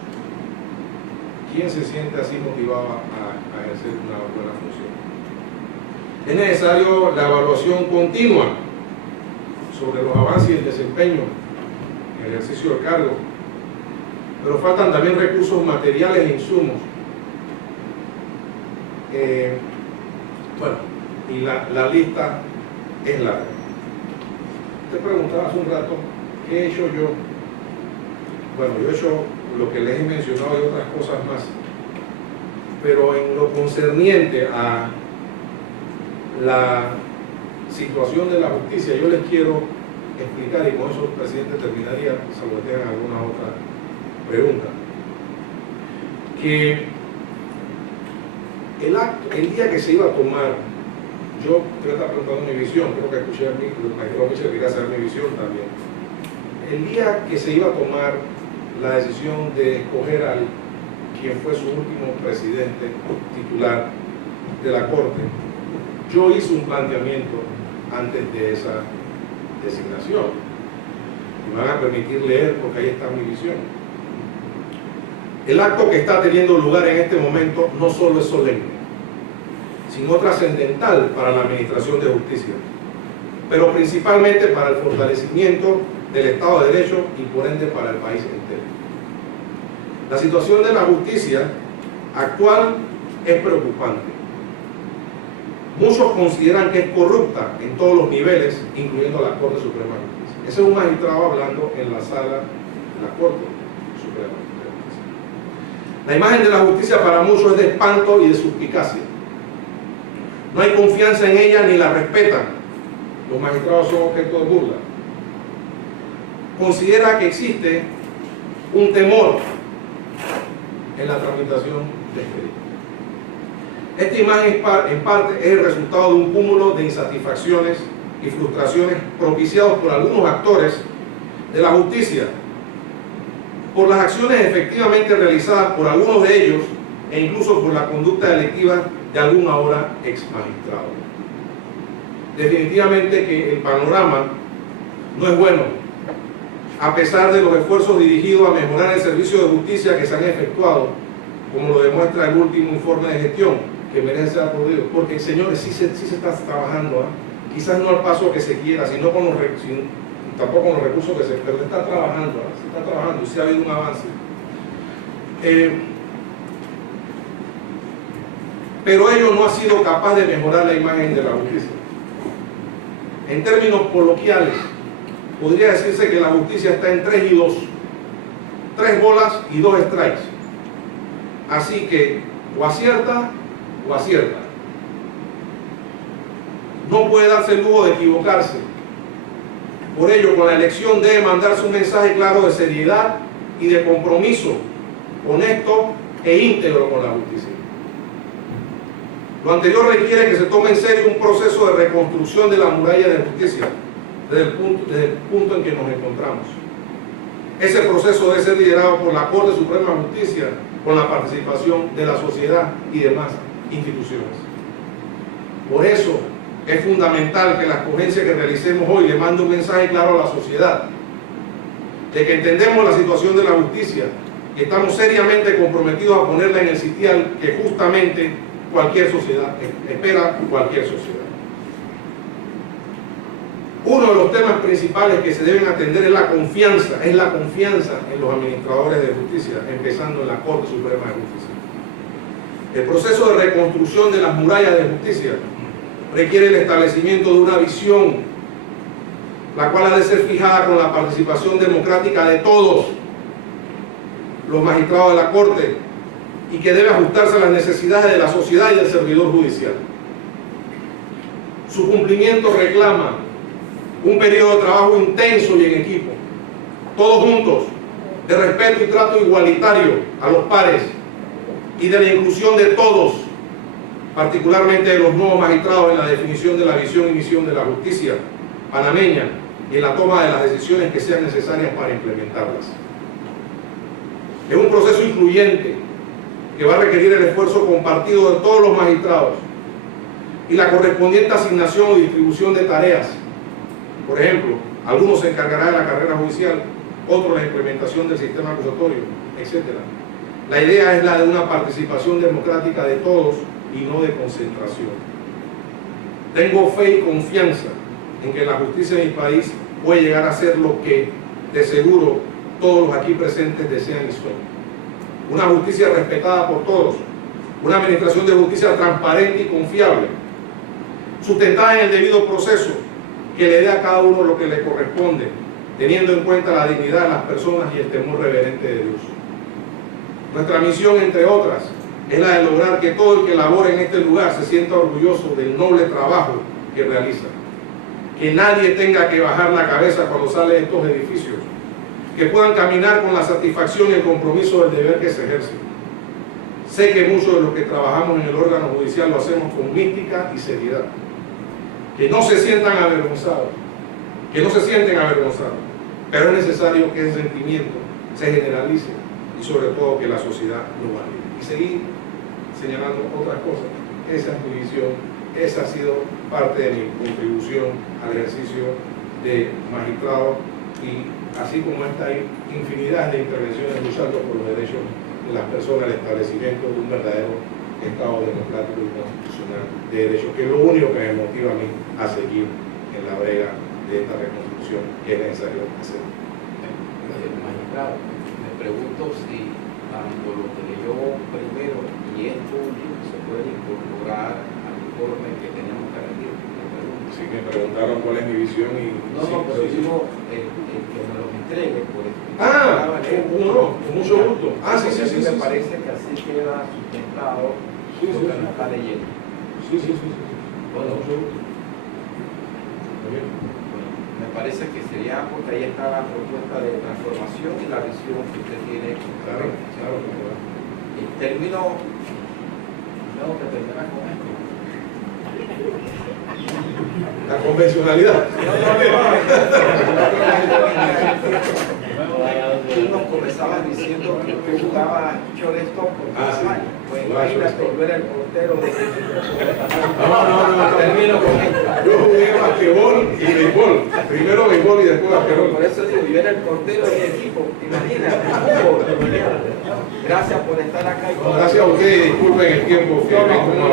¿Quién se siente así motivado a ejercer una buena función? Es necesario la evaluación continua sobre los avances y el desempeño en el ejercicio del cargo, pero faltan también recursos materiales e insumos. Bueno, y la lista es larga. Te preguntaba hace un rato, ¿qué he hecho yo? Bueno, yo he hecho lo que les he mencionado y otras cosas más, pero en lo concerniente a la situación de la justicia, yo les quiero explicar, y con eso el presidente terminaría, salvo que tengan alguna otra pregunta, que el día que se iba a tomar, yo estaba preguntando mi visión, creo que escuché a mí, el magistrado Michel quería saber mi visión también. El día que se iba a tomar la decisión de escoger al quien fue su último presidente titular de la Corte, yo hice un planteamiento antes de esa designación. Me van a permitir leer porque ahí está mi visión. El acto que está teniendo lugar en este momento no solo es solemne, sino trascendental para la administración de justicia, pero principalmente para el fortalecimiento del Estado de Derecho y por ende para el país entero. La situación de la justicia actual es preocupante. Muchos consideran que es corrupta en todos los niveles, incluyendo la Corte Suprema de Justicia. Ese es un magistrado hablando en la sala de la Corte Suprema de Justicia. La imagen de la justicia para muchos es de espanto y de suspicacia. No hay confianza en ella ni la respetan. Los magistrados son objeto de burla. Considera que existe un temor en la tramitación de expedientes. Esta imagen en parte es el resultado de un cúmulo de insatisfacciones y frustraciones propiciados por algunos actores de la justicia, por las acciones efectivamente realizadas por algunos de ellos e incluso por la conducta delictiva de algún ahora ex magistrado. Definitivamente que el panorama no es bueno, a pesar de los esfuerzos dirigidos a mejorar el servicio de justicia que se han efectuado, como lo demuestra el último informe de gestión, que merece ser aplaudido, porque señores, sí se está trabajando, quizás no al paso que se quiera, sino tampoco con los recursos que se, pero se está trabajando, y sí ha habido un avance. Pero ello no ha sido capaz de mejorar la imagen de la justicia. En términos coloquiales, podría decirse que la justicia está en 3 y 2, 3 bolas y 2 strikes. Así que o acierta o acierta. No puede darse el lujo de equivocarse. Por ello, con la elección debe mandarse un mensaje claro de seriedad y de compromiso honesto e íntegro con la justicia. Lo anterior requiere que se tome en serio un proceso de reconstrucción de la muralla de justicia desde el punto en que nos encontramos. Ese proceso debe ser liderado por la Corte Suprema de Justicia con la participación de la sociedad y demás instituciones. Por eso es fundamental que la escogencia que realicemos hoy le mande un mensaje claro a la sociedad de que entendemos la situación de la justicia y estamos seriamente comprometidos a ponerla en el sitial que justamente cualquier sociedad espera, cualquier sociedad. Uno de los temas principales que se deben atender es la confianza en los administradores de justicia, empezando en la Corte Suprema de Justicia. El proceso de reconstrucción de las murallas de justicia requiere el establecimiento de una visión, la cual ha de ser fijada con la participación democrática de todos los magistrados de la Corte y que debe ajustarse a las necesidades de la sociedad y del servidor judicial. Su cumplimiento reclama un periodo de trabajo intenso y en equipo, todos juntos, de respeto y trato igualitario a los pares y de la inclusión de todos, particularmente de los nuevos magistrados en la definición de la visión y misión de la justicia panameña y en la toma de las decisiones que sean necesarias para implementarlas. Es un proceso incluyente que va a requerir el esfuerzo compartido de todos los magistrados y la correspondiente asignación o distribución de tareas. Por ejemplo, algunos se encargarán de la carrera judicial, otros la implementación del sistema acusatorio, etc. La idea es la de una participación democrática de todos y no de concentración. Tengo fe y confianza en que la justicia de mi país puede llegar a ser lo que, de seguro, todos los aquí presentes desean y sueñan. Una justicia respetada por todos, una administración de justicia transparente y confiable, sustentada en el debido proceso, que le dé a cada uno lo que le corresponde, teniendo en cuenta la dignidad de las personas y el temor reverente de Dios. Nuestra misión, entre otras, es la de lograr que todo el que labore en este lugar se sienta orgulloso del noble trabajo que realiza. Que nadie tenga que bajar la cabeza cuando sale de estos edificios, que puedan caminar con la satisfacción y el compromiso del deber que se ejerce. Sé que muchos de los que trabajamos en el órgano judicial lo hacemos con mística y seriedad. Que no se sientan avergonzados, pero es necesario que ese sentimiento se generalice y sobre todo que la sociedad lo valide. Y seguir señalando otras cosas. Esa es mi visión, esa ha sido parte de mi contribución al ejercicio de magistrado y así como esta hay infinidad de intervenciones luchando por los derechos de las personas, el establecimiento de un verdadero Estado democrático y constitucional de derecho, que es lo único que me motiva a mí a seguir en la brega de esta reconstrucción que es necesario hacer. Magistrado, me pregunto si tanto lo que leyó primero y esto último se puede incorporar al informe que tenemos que rendir. Sí, me preguntaron cuál es mi visión y... No, pero digo el que me los entregue por esto. Con mucho gusto. Sí, me parece que así queda sustentado lo que nos está leyendo. Sí. Bueno, me parece que sería porque ahí está la propuesta de transformación y la visión que usted tiene. Claro. Y termino, tengo que terminar con esto. La convencionalidad. Tú nos comenzabas diciendo que tú jugabas shortstop por cada año. Pues imagínate, tú eras el portero de... No. Termino con esto. Yo jugué basquetbol y béisbol. Primero béisbol y después basquetbol. Por eso digo, yo era el portero de mi equipo. Imagínate, fútbol. Gracias por estar acá. Gracias a ustedes, disculpen el tiempo que me tomó.